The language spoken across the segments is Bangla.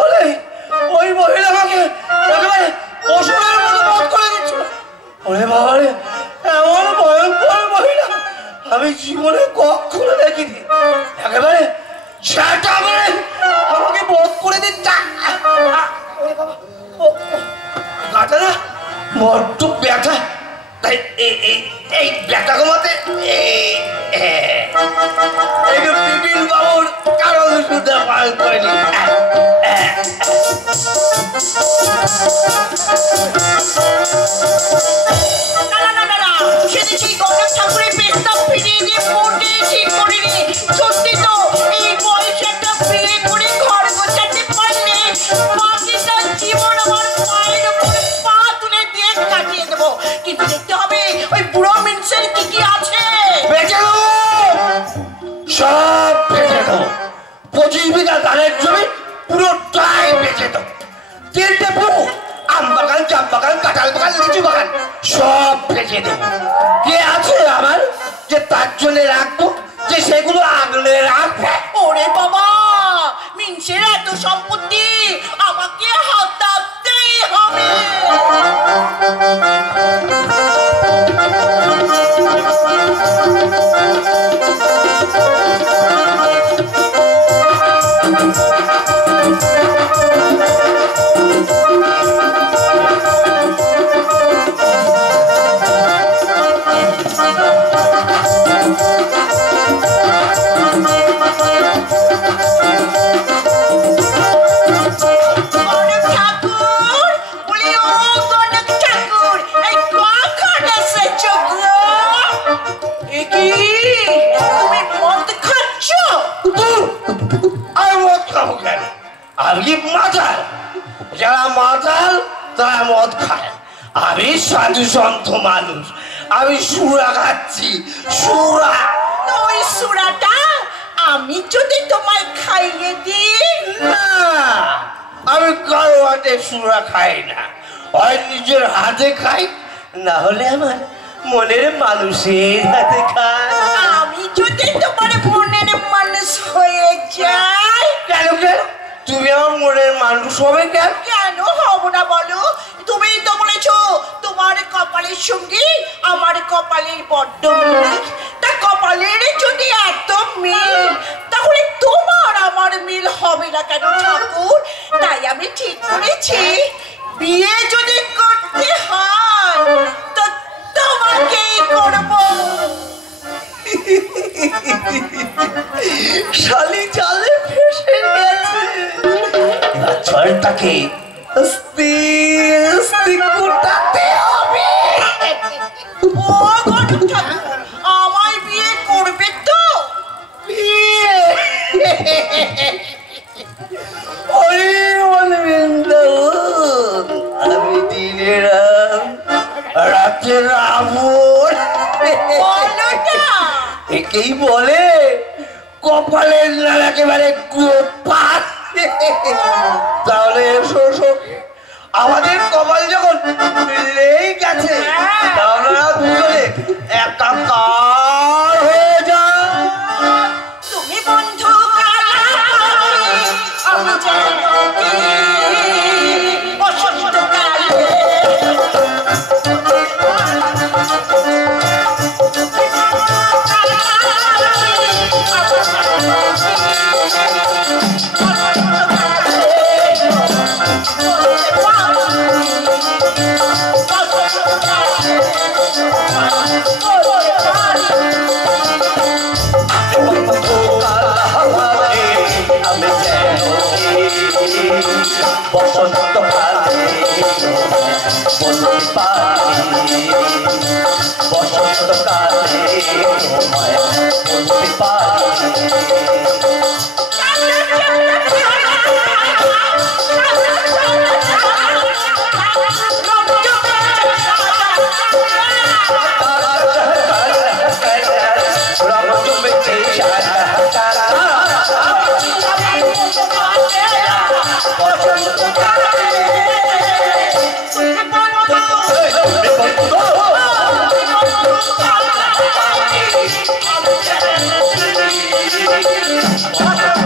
হলে ওই মহিলা আমাকে একেবারে অসুরের মতো বধ করে দিচ্ছিল। ওরে বাবা রে, এমন ভয়ঙ্কর মহিলা আমি জীবনে কখনো দেখিনি। একেবারে ঝাঁটা মেরে আমাকে বধ করে দিচ্ছে। গাটা না বড্ড ব্যথা, তাই এই ব্যথা কমাতে বিপিন বাবুর কারণ শুধু পাল করেনি। ঠাকুরের পেটটা ফিরিয়ে দিয়ে মোটেই ঠিক করিনি। সত্যি তো এই বয়সে একটা বিয়ে করে ঘর গোছাতে পারলে বাকিটা জীবন আমার পায়ের উপর পা তুলে দিয়ে কাটিয়ে দেবো। কিন্তু দেখতে হবে ওই বুড়ো মিনসের কি কি আছে। বেঁচে দেবো, সব বেঁচে দেবো। 25 বিঘা ধানের জমি পুরোটাই বেঁচে দেবো। 3টে পুকুর, আম বাগান, জাম বাগান, কাঁঠাল বাগান, লিচু বাগান সব বেঁচে দেবো। কে আছে আমার যে তার জন্য রাখবো, যে সেগুলো আগলে রাখবে? ওরে বাবা, মিনসের এত সম্পত্তি আমাকে হাতাতেই হবে। আমি মাতাল, যারা মাতাল তারা মদ খায়। আমি সাধু সন্ত মানুষ, আমি সুরা খাচ্ছি, সুরা। ওই সুরাটা আমি যদি তোমায় খাইয়ে দিই? না, আমি কারো হাতে সুরা খাই না। হয় নিজের হাতে খাই, না হলে আমার মনের মানুষের হাতে খাই। আমি যদি তোমার মনের মানুষ হয়ে যাই? কেন কেন তুমি আমার মনের মানুষ হবে? কেন কেন হব না বলো? তুমিই তো বলেছো তোমার কপালের সঙ্গে আমার কপালের বড্ড মিল। তা কপালের যদি এত মিল, তাহলে তোমার আমার মিল হবে না কেন ঠাকুর? তাই আমি ঠিক করেছি, বিয়ে যদি করতে হয় তো তোমাকেই করবো। শালি জালে ফেসে গেছে। ছড়টাকে আস্তে আস্তে কুটাতে হবে। ও গণেশ ঠাকুর, আমায় বিয়ে করবে তো? আমি দিনের রাতে রাবণ। একেই বলে কপালের নাল একেবারে গোপাল। তাহলে এসো সখী, আমাদের কপাল যখন মিলেই গেছে, তাহলে দুজনে একাকার হয়ে যাও। তুমি বন্ধু আমি জানো কি বসন্তকালে বসন্তকালে বলতে পারি, বসন্তকালে তোমায় বলতে পারি। Oh,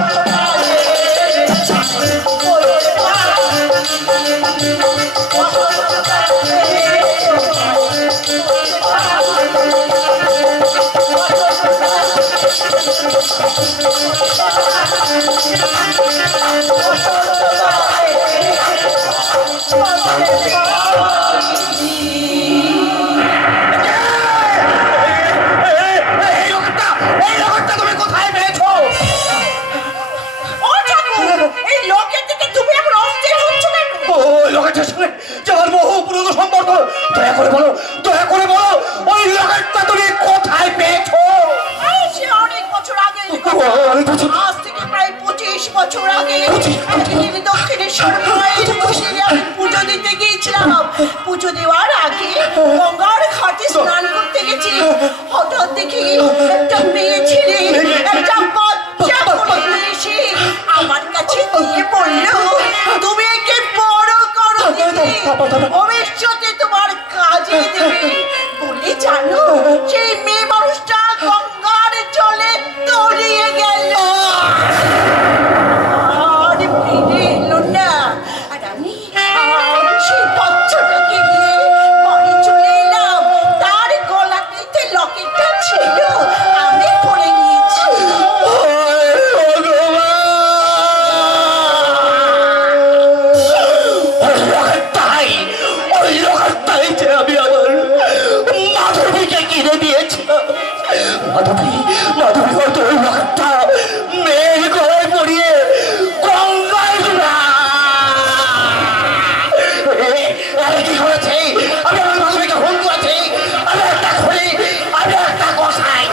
পুজো দেওয়ার আগে গঙ্গার ঘাটে স্নান করতে গেছি, হঠাৎ দেখি একটা মেয়ে ছেলে একটা বাচ্চা কোলে এসে আমার কাছে দিয়ে বলল, তুমি একে বড় করো দিদি, ভবিষ্যতে তোমার কাজে দেবে। বলে জানো সেই মেয়ে মানুষটা গঙ্গার জলে তলিয়ে গেল, আর ফিরে এলো না। আর আমি সেই বাচ্চাটাকে নিয়ে বাড়ি চলে এলাম। তার গলাতে লকেটটা ছিল, আমি পরে নিয়েছি। মাধবী হয়তো ওই লকেটটা মেয়ের গলায় পড়িয়ে গঙ্গায় কি করেছে? আমি আমার মাধবীকে ফোন করেছি, আমি একটা খুলি, আমি একটা কষাই,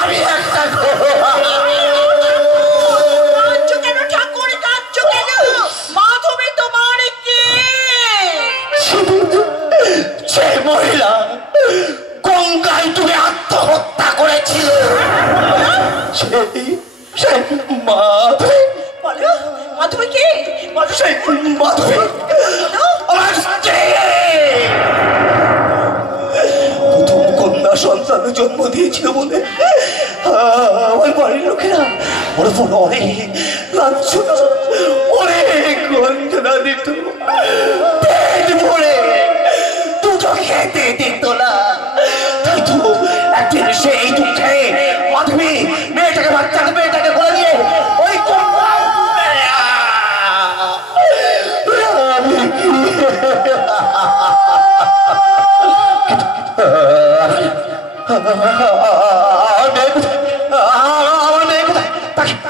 আমি একটা কেন ঠাকুর কাঁদছ কেন? মাধবী তোমার কে? সে মহিলা গঙ্গায় তুমি আত্মহত্যা করেছিল, সেই মাধবী। বলো মাধবী কে? বলো সেই মাধবী আমার স্ত্রী। প্রথম কন্যা সন্তান জন্ম দিয়েছিল বলে আমার বাড়ির লোকেরা ওর উপর অনেক লাঞ্ছনা, অনেক গঞ্জনা দিত, পেট ভরে দুটো খেতে দিত না। তাই তো একদিন সেই দুঃখে মাধবী মেয়েটাকে মেয়েটাকে বলে দিয়ে ওই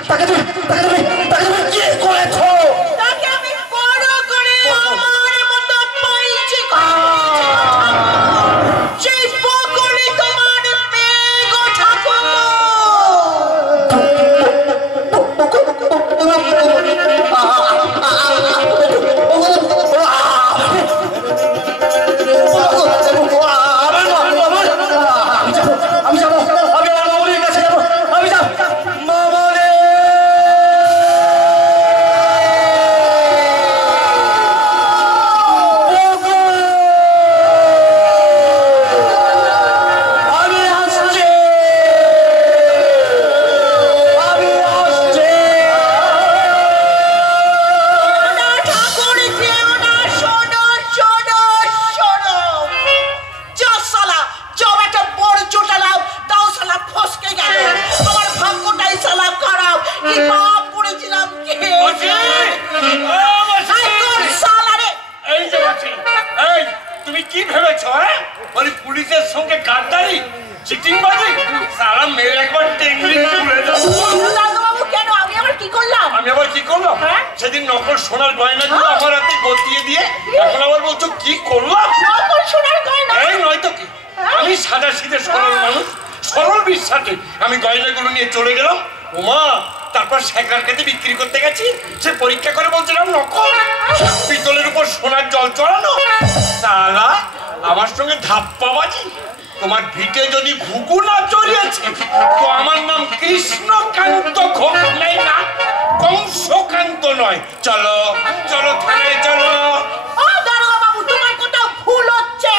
তাকে তুমি কি করেছো? তাকে আমি বড় করে আমার মতো পাইছি, সেই বকলে তোমার মেয়ে গো ঠাকুর। আমি যাবো, আমি আমার মামুনির কাছে যাবো, আমি যাবো। মামুনি আমি আসছি, আমি আসছি। না ঠাকুর যেও না, শোনো শোনো শোনো। যা শালা, যাও একটা বড় চোটালাও, তাও শালা ফসকে গেল। আমার ভাগ্যটাই শালা খারাপ, কি পাপ করেছিলাম কে? এই যে বাচ্চি, এই তুমি কি ভেবেছো? মানে পুলিশের সঙ্গে গাদ্দারি, চিটিংবাজি, সারা মেরে একবার টেংলি তুলে দেবো। বাবু কেন? আমি আবার কি করলাম? আমি আবার কি করলাম? হ্যাঁ? সেদিন নকল সোনার গয়নাগুলো আমার হাতে গতিয়ে দিয়ে এখন আবার বলছো কি করলাম? নকল সোনার গয়না? এই নয় তো কি, আমি সাদা সিধে সরল মানুষ, সরল বিশ্বাসে আমি গয়নাগুলো নিয়ে চলে গেলাম। ওমা, তারপর শেখার কাছে বিক্রি করতে গেছি, সে পরীক্ষা করে বলছিলাম নকল, পিতলের উপর সোনার জল চড়ানো। সালা আমার সঙ্গে ধাপ্পাবাজি। তোমার ভিটে যদি ঘুঘু না চড়িয়েছে তো আমার নাম কৃষ্ণকান্ত ঘোষ নেই না, কংসকান্ত নয়। চলো চলো থানায় চলো। ও দারোগা বাবু, তোমার কোথাও ভুল হচ্ছে।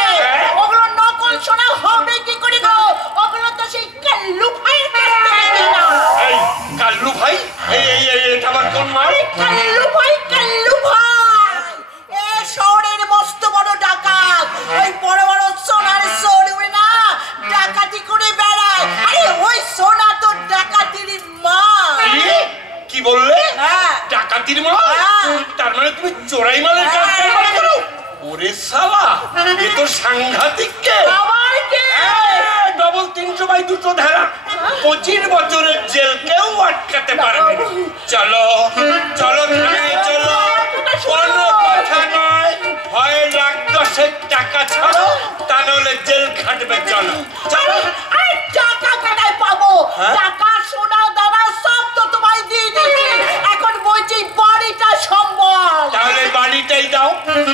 ওগুলো নকল সোনা হবে কি করে গো? ওগুলো তো সেই কাল্লু ভাইয়ের কাছ থেকে কেনা। এই কাল্লু ভাই, এই এটা আবার কোন মাল? কাল্লু ভাই, কাল্লু ভাই এ শহরের ওরে শালা, এ তো সাংঘাতিক কেস। আমার কে? ডবল 300/2 ধারা, 25 বছরের জেল, কেউ আটকাতে পারবে না। চলো চলো থানায় চলো, কোনো কথা নয়, হয় লাখ 10 টাকা ছাড়ো, তা নাহলে জেল খাটবে। চলো চলো। টাকা কোথায় পাবো? টাকা সোনা দানা সব তো তোমায় দিয়ে দিয়েছি, এখন বলছি বাড়িটা সম্বল। তাহলে বাড়িটাই দাও।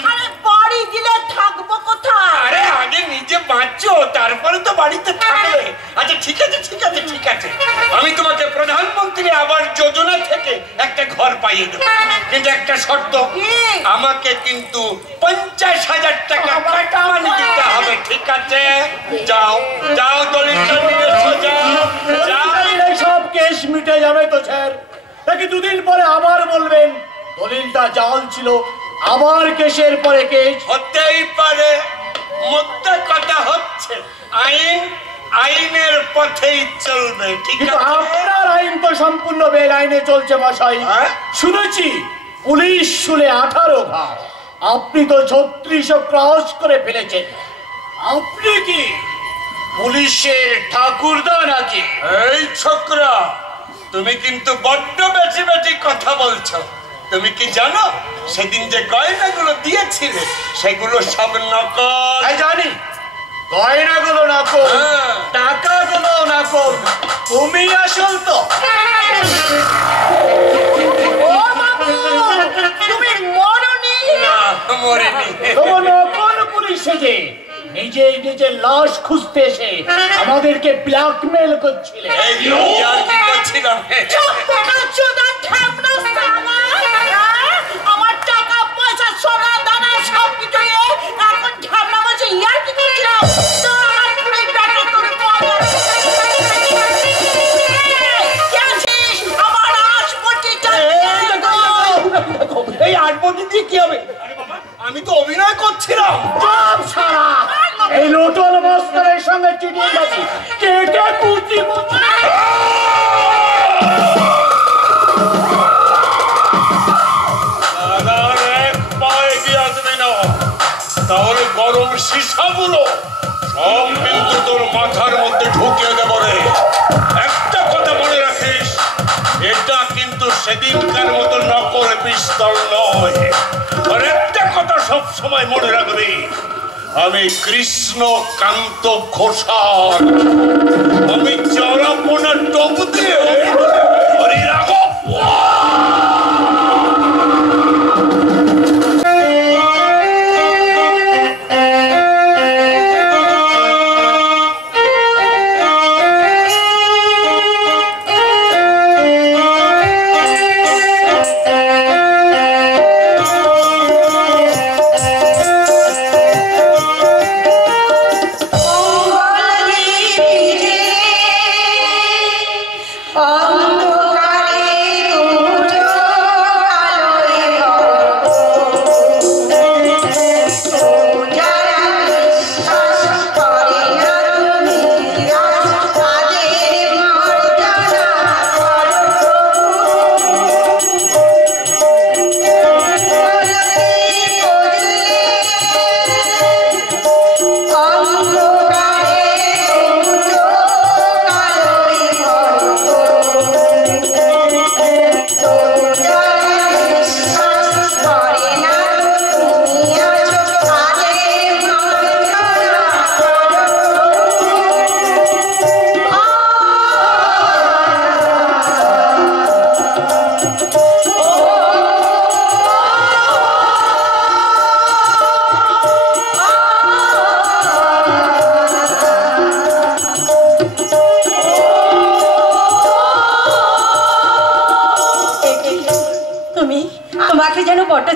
আরে বাড়ি দিলে থাকবো কোথায়? আরে আগে নিজে বাঁচো, তারপরে তো বাড়িতে থাকবে। আচ্ছা ঠিক আছে ঠিক আছে ঠিক আছে, আমি তোমাকে প্রধানমন্ত্রী আবাস যোজনা থেকে একটা ঘর পাইয়ে দেবো, কিন্তু একটা শর্ত, আমাকে কিন্তু 50,000 টাকা কাটমানি দিতে হবে। ঠিক আছে? যাও যাও, দলিলটা নিয়ে এসো, যাও যাও। সব কেস মিটে যাবে তো স্যার, নাকি দুদিন পরে আবার বলবেন দলিলটা জাল ছিল, আবার কেসের পরে কেস? হতেই পারে, মোদ্দা কথা হচ্ছে আইন আইনের পথেই চলবে। ঠিক কিন্তু আছে? আপনার আইন তো সম্পূর্ণ বেআইনে চলছে মশাই। শুনেছি পুলিশ শুনে 18 ঘা, আপনি তো 36 ক্রস করে ফেলেছেন। আপনি কি পুলিশের ঠাকুরদা নাকি? এই ছোকরা, তুমি কিন্তু বড্ড বেশি বেশি কথা বলছো। তুমি কি জানো সেদিন যে গয়নাগুলো দিয়েছিলে সেগুলো সব নকল? জানি, গয়নাগুলো নকল, টাকাগুলো নকল, তুমি আসল তো। ও বাবু, তুমি মরনি? না, মরিনি। তোমার নকল পুলিশ সেজে নিজেই নিজের লাশ খুঁজতে এসে আমাদেরকে ব্ল্যাকমেল করছিলে। এই আর কি করছিলাম? আমার টাকা পয়সা সোনা দানা সব কিছু এখন ঝামলা বলছে, ইয়ার কি করছিলাম? এই 8 বছর দিয়ে কি হবে? আমি তো অভিনয় করছিলাম। সব সারা এই লোটল মস্তরের সঙ্গে চিটিয়ে গেছি, কে কে কুচি কুচি। তাহলে গরম সীসাগুলো সব কিন্তু তোর মাথার মধ্যে ঢুকিয়ে দেব রে। একটা কথা মনে রাখিস, এটা কিন্তু সেদিনকার মতো নকল পিস্তল নয়। আর একটা কথা সব সময় মনে রাখবি, আমি কৃষ্ণকান্ত ঘোষাল, আমি চড়াপোনা টপ দিয়ে হরি রাঘব।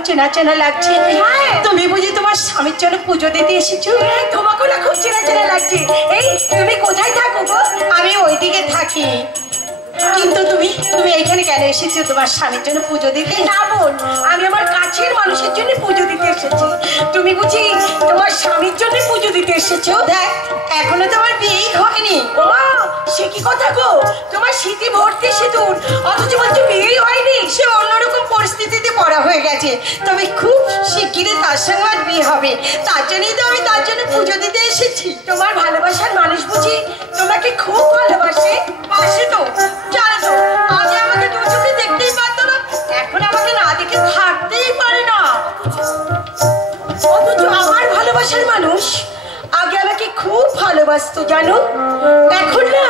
চেনা চেনা লাগছে। তুমি বুঝি তোমার স্বামীর জন্য পুজো দিতে এসেছো? তোমাকে না খুব চেনা চেনা লাগছে। এই তুমি কোথায় থাকো গো? আমি ওইদিকে থাকি। কিন্তু তুমি তুমি এইখানে কেন এসেছো? তোমার স্বামীর জন্য পুজো দিতে? না বোন, আমি আমার কাছের মানুষের জন্য পুজো দিতে এসেছি। তুমি বুঝি তোমার স্বামীর জন্য পুজো দিতে এসেছো? দেখ এখনো তোমার বিয়েই হয়নি। ওমা, সে কি কথা গো? তোমার স্মৃতি ভর্তি সিঁদুর, অথচ বলছো বিয়েই হয়নি। সে অন্যরকম পরিস্থিতিতে পড়া হয়ে গেছে, তবে খুব শিগগিরই তার সঙ্গে আর বিয়ে হবে। তার জন্যই তো আমি তার জন্য পুজো দিতে এসেছি। তোমার ভালোবাসার মানুষ বুঝি তোমাকে খুব ভালোবাসে? বাসে তো, জানো তো, আগে আমাকে দু চোখে দেখতেই পারতো না, এখন আমাকে না দেখে থাকতেই পারে না। অথচ আমার ভালোবাসার মানুষ আগে আমাকে খুব ভালোবাসতো, জানো, এখন না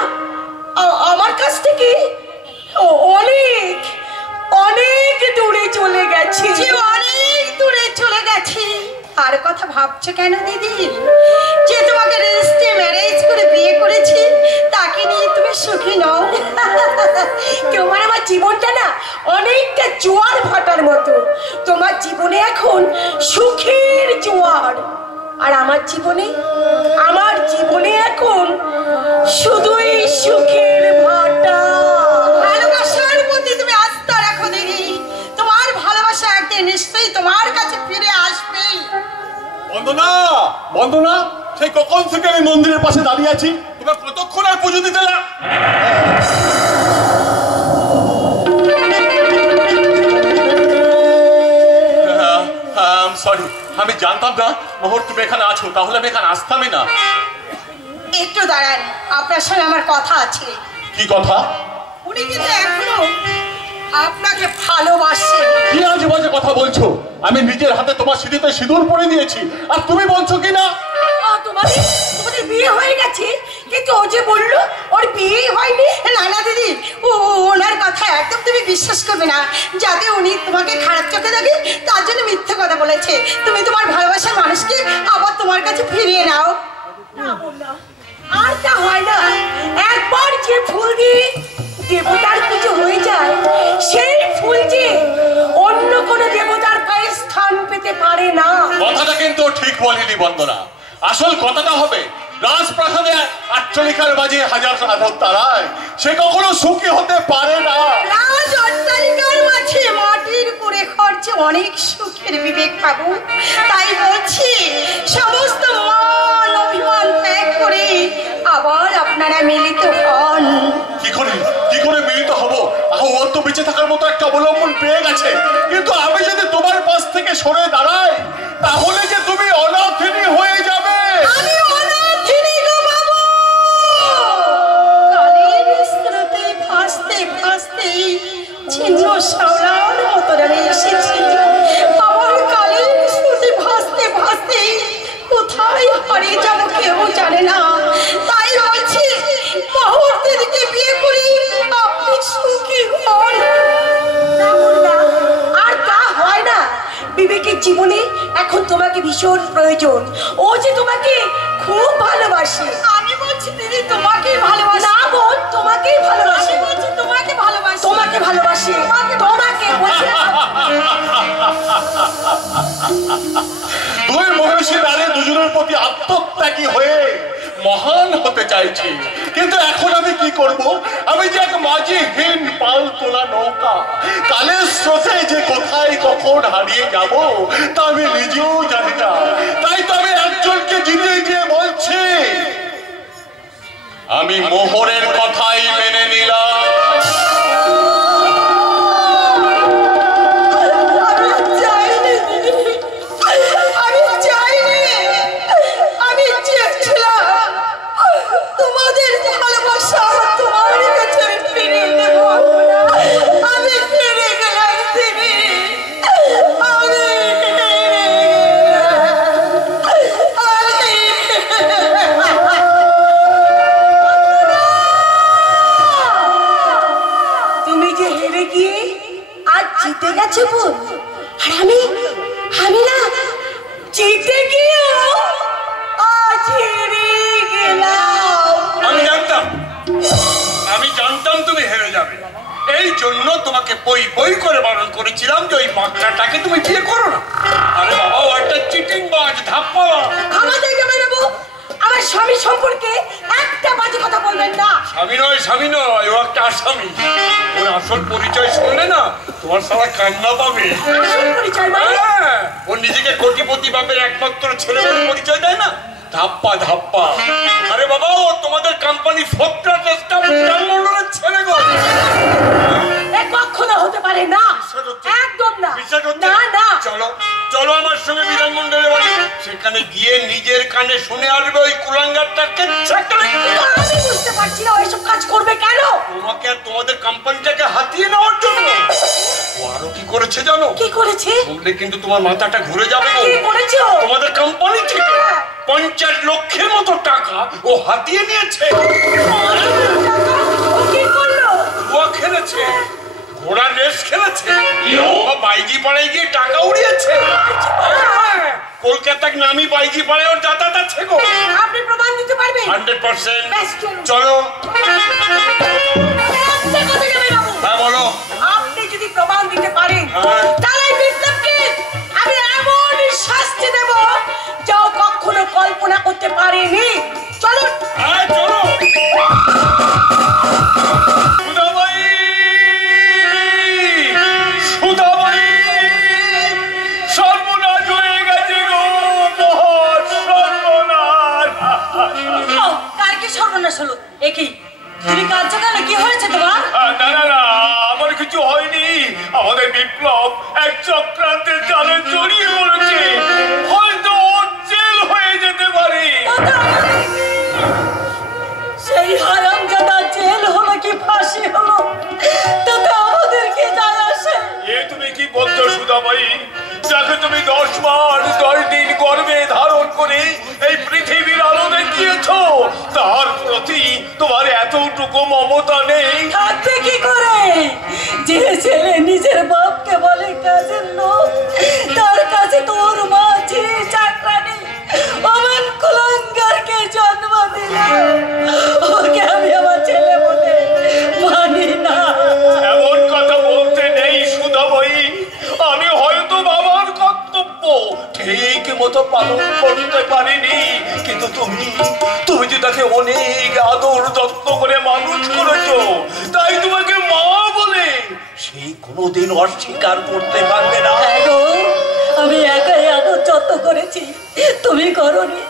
আমার কাছ থেকে অনেক অনেক দূরে চলে গেছে। অনেক দূরে চলে গেছে। আর কথা ভাবছো কেন দিদি? যে তোমাকে রেজিস্ট্রি ম্যারেজ করে বিয়ে করেছি, তাকে নিয়ে তুমি সুখী নও? তোমার আমার জীবনটা না অনেকটা জোয়ার ভাটার মতো। তোমার জীবনে এখন সুখের জোয়ার, আর আমার জীবনে এখন শুধুই সুখের ভাটা। ভালোবাসার প্রতি তুমি আস্থা রাখো দিদি। তোমার ভালোবাসা একদিন নিশ্চয়ই তোমার কাছে ফিরে আসবে। বন্দনা, বন্দনা, সেই কখন থেকে আমি মন্দিরের পাশে দাঁড়িয়ে আছি, তোমরা কতক্ষণ আর পুজো দিতে না? সরি, আমি জানতাম না মোহর তুমি এখানে আছো, তাহলে আমি এখানে আসতামই না। একটু দাঁড়ান, আপনার সঙ্গে আমার কথা আছে। কি কথা? উনি কিন্তু এখনো আপনাকে ভালোবাসে। কি আজে বাজে কথা বলছো? আমি নিজের হাতে তোমার সিঁথিতে সিঁদুর পরে দিয়েছি, আর তুমি বলছো কি না? তোমাদের বিয়ে হয়ে গেছে, কিন্তু ও যে বললো ওর বিয়েই হয়নি। না না দিদি, ওনার কথা একদম তুমি বিশ্বাস করবে না। যাতে উনি তোমাকে খারাপ চোখে দেখে, তার জন্য মিথ্যে কথা বলেছে। তুমি তোমার ভালোবাসার মানুষকে আবার তোমার কাছে ফিরিয়ে নাও। না বললাম, আর তা হয় না। একবার যে ফুল দিয়ে দেবতার পুজো হয়ে যায়, সেই ফুল যে অন্য কোনো দেবতার পায়ে স্থান পেতে পারে না। কথাটা কিন্তু ঠিক বলিনি বন্দনা। আসল কথাটা হবে, রাজপ্রাসাদে আটচলিকার বাজে হাজার সাধক তারায়, সে কখনো সুখী হতে পারে না। রাজ অট্টালিকার মাঝে মাটির করে খরচে অনেক সুখের বিবেক পাবো। তাই বলছি, সমস্ত মান অভিমান ত্যাগ করে আবার আপনারা মিলিত হন। কি করে মিলিত হবো? ওর তো বেঁচে থাকার মতো একটা অবলম্বন পেয়ে গেছে, কিন্তু আমি যদি তোমার পাশ থেকে সরে দাঁড়াই, তাহলে যে তুমি অনাথিনী হয়ে যাবে। আমি অনাথিনী গো বাবু। কালের স্রোতে ভাসতে ভাসতে ছিন্ন শ্যাওলার মতো আমি এসেছি। আমার কালের স্রোতে ভাসতে ভাসতে কোথায় হারিয়ে যাবো কেউ জানে না। তাই বলছি, মুহূর্তেরকে বিয়ে করি, আপনি সুখী হন। আর তা হয় না। বিবেকের জীবনে এখন তোমাকে ভীষণ প্রয়োজন। ও যে তোমাকে খুব ভালোবাসে। আমি বলছি দিদি, তোমাকেই ভালোবাসে। না বোন, তোমাকেই ভালোবাসে। আমি বলছি তোমাকে ভালোবাসে। তোমাকে ভালোবাসে, তোমাকে বলছি। দুই মহিষী নারী দুজনের প্রতি আত্মত্যাগী হয়ে মহান হতে চাইছি, কিন্তু এখন আমি কি করব? আমি যে এক মাঝিহীন পাল তোলা নৌকা, কালের স্রোতে যে কোথায় কখন হারিয়ে যাব তা আমি নিজেও জানি না। তাই তো আমি একজনকে জিনিয়ে গিয়ে বলছি, আমি মোহরের কথাই মেনে নিলাম। তোমাকে বই বই করে বারণ করেছিলাম যে ওই বাচ্চাটাকে তুমি বিয়ে করো না। আরে বাবা, ও একটা চিটিং বাজ, ধাপ্পা। আমাদের কেমন নেবো? আমার স্বামী সম্পর্কে একটা বাজে কথা বলবেন না। স্বামী নয়, ও একটা আসামি। ওর আসল পরিচয় শুনলে না তোমার সারা কান্না পাবে। আসল পরিচয় মানে? ও নিজেকে কোটিপতি কোটিপতি বাপের একমাত্র ছেলে বলে পরিচয় দেয় না? ধাপ্পা ধাপ্পা। আরে বাবা, ও তোমাদের কোম্পানি ফোকরা টেস্টা বিধানমন্ডলের ছেলে গো। কখনো হতে পারে না, একদম না। না না, চলো চলো আমার সঙ্গে বিধানমন্ডলে বাড়ি, সেখানে গিয়ে নিজের কানে শুনে আসবে ওই কুলাঙ্গারটাকে। আমি বুঝতে পারছি না ওইসব কাজ করবে কেন। তোমাকে আর তোমাদের কোম্পানিটাকে হাতিয়ে নেওয়ার জন্য। ও আরো কি করেছে জানো? কি করেছে? শুনলে কিন্তু তোমার মাথাটা ঘুরে যাবে। কি করেছে? তোমাদের কোম্পানি থেকে 50 লক্ষের মতো টাকা ও হাতিয়ে নিয়েছে। কি করলো? জুয়া খেলেছে, ঘোড়া রেস খেলেছে, বাইজি পাড়ায় গিয়ে টাকা উড়িয়েছে। কলকাতার নামি বাইজি পাড়ায় ওর যাতায়াত আছে গো। আপনি প্রমাণ দিতে পারবেন? 100%। চলো। হ্যাঁ বলো। আপনি যদি প্রমাণ দিতে পারেন তাহলে বিপ্লবকে আমি এমন শাস্তি দেব যা কখনো কল্পনা করতে পারেনি। চলো। হ্যাঁ চলো। সর্বনাশ হয়ে গেছে গো, সর্বনাশ। কার কি সর্বনাশ হলো? একই তুমি কাঁদছো কেন? কি হয়েছে তোমার? না না না, আমার কিছু হয়নি। আমাদের বিপ্লব এক চক্রান্তের জালে জড়িয়ে পড়েছে, হয়তো ওর জেল হয়ে যেতে পারে। সেই হারামজাদা জেল হলো কি ফাঁসি হলো তাতে আমাদের কি যায় আসে? এ তুমি কি বলছো সুধাবাই? যাকে তুমি 10 মাস 10 দিন গর্ভে ধারণ করে এই পৃথিবীর আলো দেখিয়েছো, তার প্রতি তোমার এতটুকু মমতা নেই? থাকবে কি করে? যে ছেলে নিজের বাপকে বলে কাজের লোক, তার কাছে তোর মা যে চাকরানি অমন কুলাঙ্গারকে জন্ম দিলে ওকে আমি আমার ছেলে বলে মানি না। এমন কথা বলতে নেই সুধাবাই। আমি হয়তো বাবার কর্তব্য ঠিক মতো পালন করতে পারিনি, কিন্তু তুমি যে তাকে অনেক আদর যত্ন করে মানুষ করেছো, তাই তোমাকে মা বলে সেই কোনোদিন অস্বীকার করতে পারবে না। আমি একাই আদর যত্ন করেছি, তুমি করনি।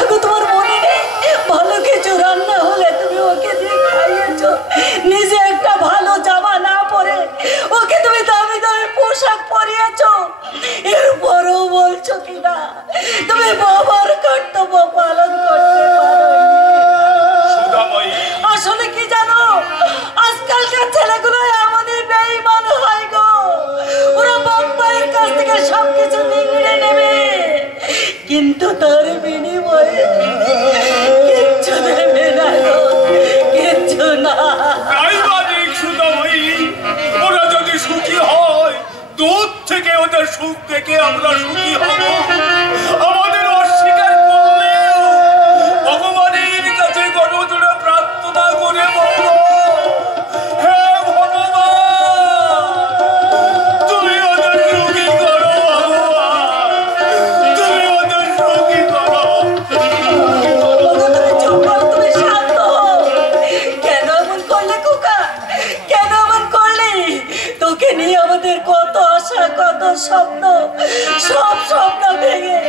এখন তোমার মনে নেই ভালো কিছু রান্না হলে তুমি ওকে দিয়ে খাইয়েছো, নিজে একটা ভালো জামা না পরে ওকে তুমি দামি দামি পোশাক পরিয়েছো। এরপরও বলছো কিনা তুমি বাবার কর্তব্য পালন করতে পারো? আসলে কি জানো, আজকালকার ছেলেগুলো এমনই বেঈমান হয় গো। ওরা বাপ্পায়ের কাছ থেকে সবকিছু নিংড়ে নেবে, কিন্তু তার বিনিময়ে কিচ্ছু দেবে না গো, কিচ্ছু না। ওরা যদি সুখী হয়, দূর থেকে ওদের সুখ দেখে আমরা সুখী হব। আমাদের অস্বীকার করলেও ভগবানের কাছে গণজোড়া প্রার্থনা করে বলবো, হে ভগবান, তুমি ওদের সুখী করো, ভগবান তুমি ওদের সুখী করো। তুমি শান্ত হও। কেন এমন করলে খোকা? কেন এমন করলে? তোকে নিয়ে আমাদের কত আশা, কত স্বপ্ন, সব স্বপ্ন ভেঙে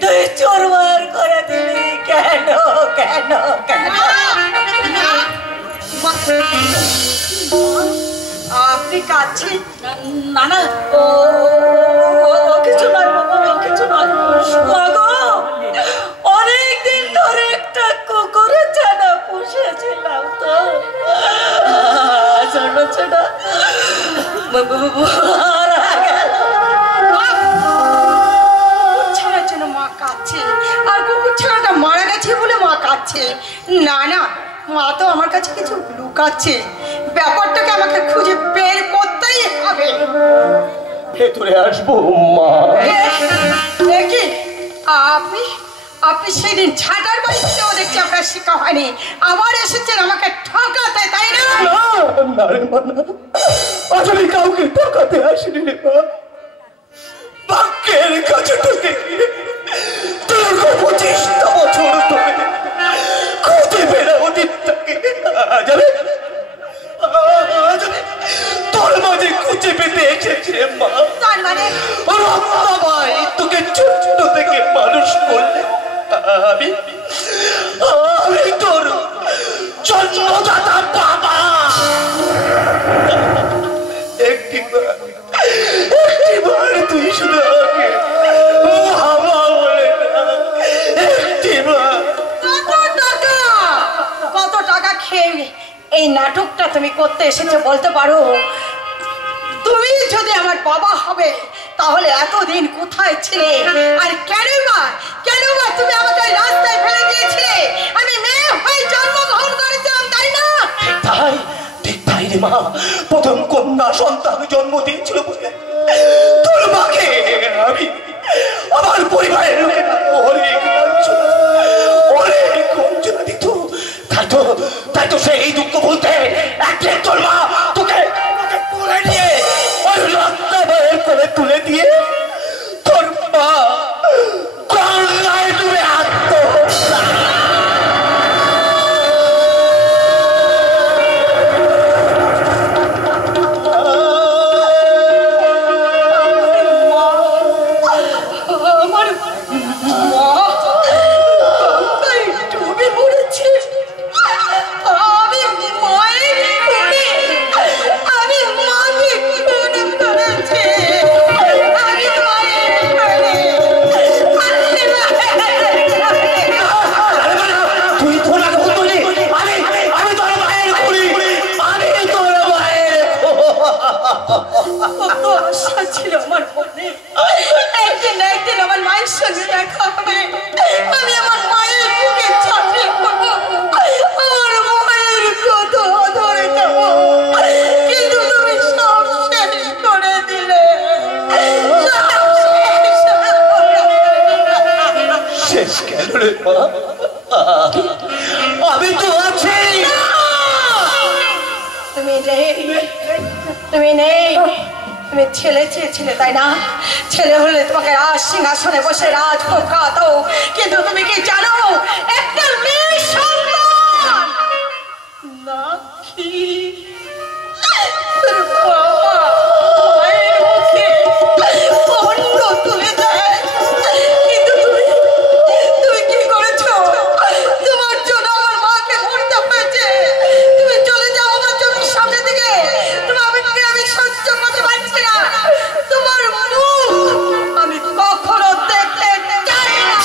তুই চোরমার করে দিলি কেন? কেন কেন? আপনি কাঁদছেন? না না, ও কিছু নয় বাবা, ও কিছু নয়। অনেকদিন ধরে একটা কুকুরের ছানা পুষেছিলাম তো, ছোট ছোট ছেড়ার জন্য মা কাঁদছে, আর কুকুর ছানাটা মারা গেছে বলে মা কাঁদছে। না না, মা তো আমার কাছে কিছু লুকাচ্ছে, ব্যাপারটাকে আমাকে খুঁজে বের করতেই হবে। ভেতরে আসবো মা? দেখি আপনি সেদিন ছাটার বাড়ি থেকেও দেখছি আপনার শিক্ষা হয়নি, আবার এসেছেন আমাকে ঠকাতে, তাই না? না রে মা, আজ আমি কাউকে ঠকাতে আসিনি রে মা। ভাগ্যের কাছে ঠকে দীর্ঘ 25টা বছর ধরে খুঁজে বেড়াবো দিনটাকে। তোর মাঝে খুঁজে পেতে এসেছে মা। তার মানে ভাই তোকে ছোট্ট আমি তোর জন্মদাতা বাবা। একটিবার তুই শুধু আমাকে বাবা বলে একটিবার। কত টাকা খেয়ে এই নাটকটা তুমি করতে এসেছো বলতে পারো? তুমি যদি আমার বাবা হবে তাহলে এতদিন কোথায় ছিলে? আর কেন মা তুমি আমাকে রাস্তায় ফেলে দিয়েছিলে? আমি মেয়ে হয়ে জন্মগ্রহণ করেছিলাম, তাই না? ঠিক তাই রে মা। প্রথম কন্যা সন্তান জন্ম দিয়েছিল বলে তোর মাকে আমি আমার পরিবারের লোকেরা অনেক বঞ্চনা দিত। তাই তো সেই দুঃখ বলতে একদিন তোর মা তোকে তুলে নিয়ে ওই রাস্তায় করে তুলে দিয়ে তোর মা কন্যায় তুমি আত্মহত্যা। ছিল আমার মনে একদিন আমার মায়ের সঙ্গে দেখা হবে। আমি আমার মায়ের বুকে ছাপিয়ে পড়বো, আমার মায়ের কথা ধরে নেবো। কিন্তু তুমি সব শেষ করে দিলে। শেষ কেন রে মা? আমি তো আছি। তুমি নেই। তুমি ছেলে চেয়েছিলে তাই না? ছেলে হলে তোমাকে রাজ সিংহাসনে বসে রাজভোগ খাওয়াতো। কিন্তু তুমি কি জানো একটা মেয়ে সন্তান নাকি তুলে দেয়? কিন্তু তুমি কি করেছো? তোমার জন্য আমার মাকে মরতে হয়েছে। তুমি চলে যাও আমার চোখের সামনে থেকে। আমি সহ্য করতে পারছি না। তোমার মুখ আমি কখনো দেখতে চাই না।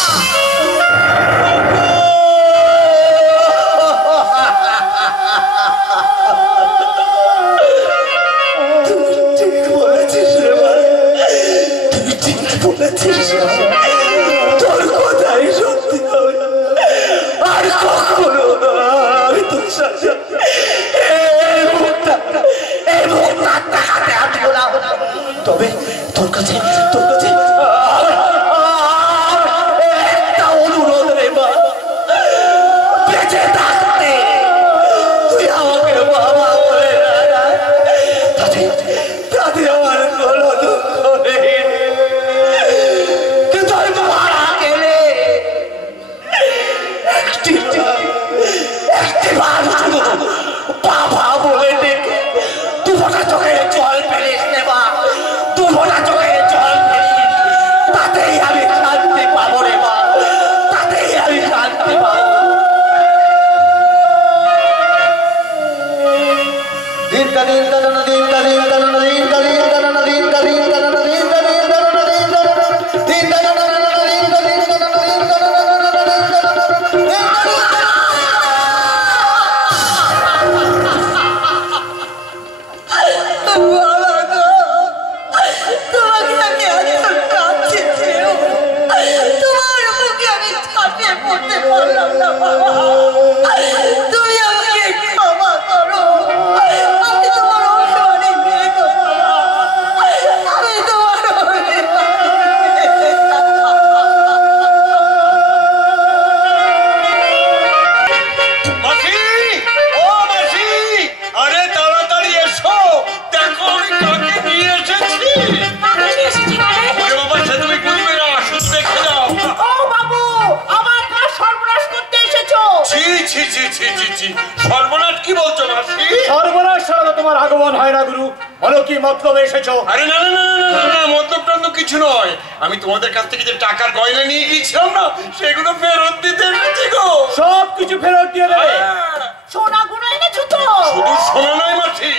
তোর কথাই সত্যি হবে। আর কখনো আমি তোর সাথে তবে তোর কাছে একটা অনুরোধ রে মা। বেঁচে থাকতে তুই আমাকে বাবা বলে তাতে আমার কোনো দুঃখ নেই। কিন্তু আমি মারা গেলে একটি বাবা বলে ডেকে দুটা চোখের জল ফেলিস রে মা। দুটা চোখের জল ফেলিস, তাতেই আমি শান্তি পাবো রে মা। তাতেই আমি শান্তি পাবো। দিন দিন তুমি আমাকে ক্ষমা করো। আমি তোমার অভিমানী মেয়ে গো। আমি তোমার মাসি, ও মাসি, আরে তাড়াতাড়ি এসো, দেখো আমি কাকে নিয়ে এসেছি। ওরে বাবা, সে তুমি বুঝবে না, আসুন দেখে যাও। ও বাবু, আমার কাজ সর্বনাশ করতে এসেছো। ছি ছি ছি ছি ছি ছি, সর্বনাশ কি বলছো মাসি? সর্বনাশ ছাড়া তো তোমার আগমন মন হয় না গুরু, বলো কি মতলবে এসেছো? আরে না না না না না না, মতলব টতলব কিছু নয়। আমি তোমাদের কাছ থেকে যে টাকার গয়না নিয়ে গিয়েছিলাম না, সেগুলো ফেরত দিতে এসেছি গো। সব কিছু ফেরত দিয়ে দেবে? সোনা গুলো এনেছো তো? শুধু সোনা নয় মাছি,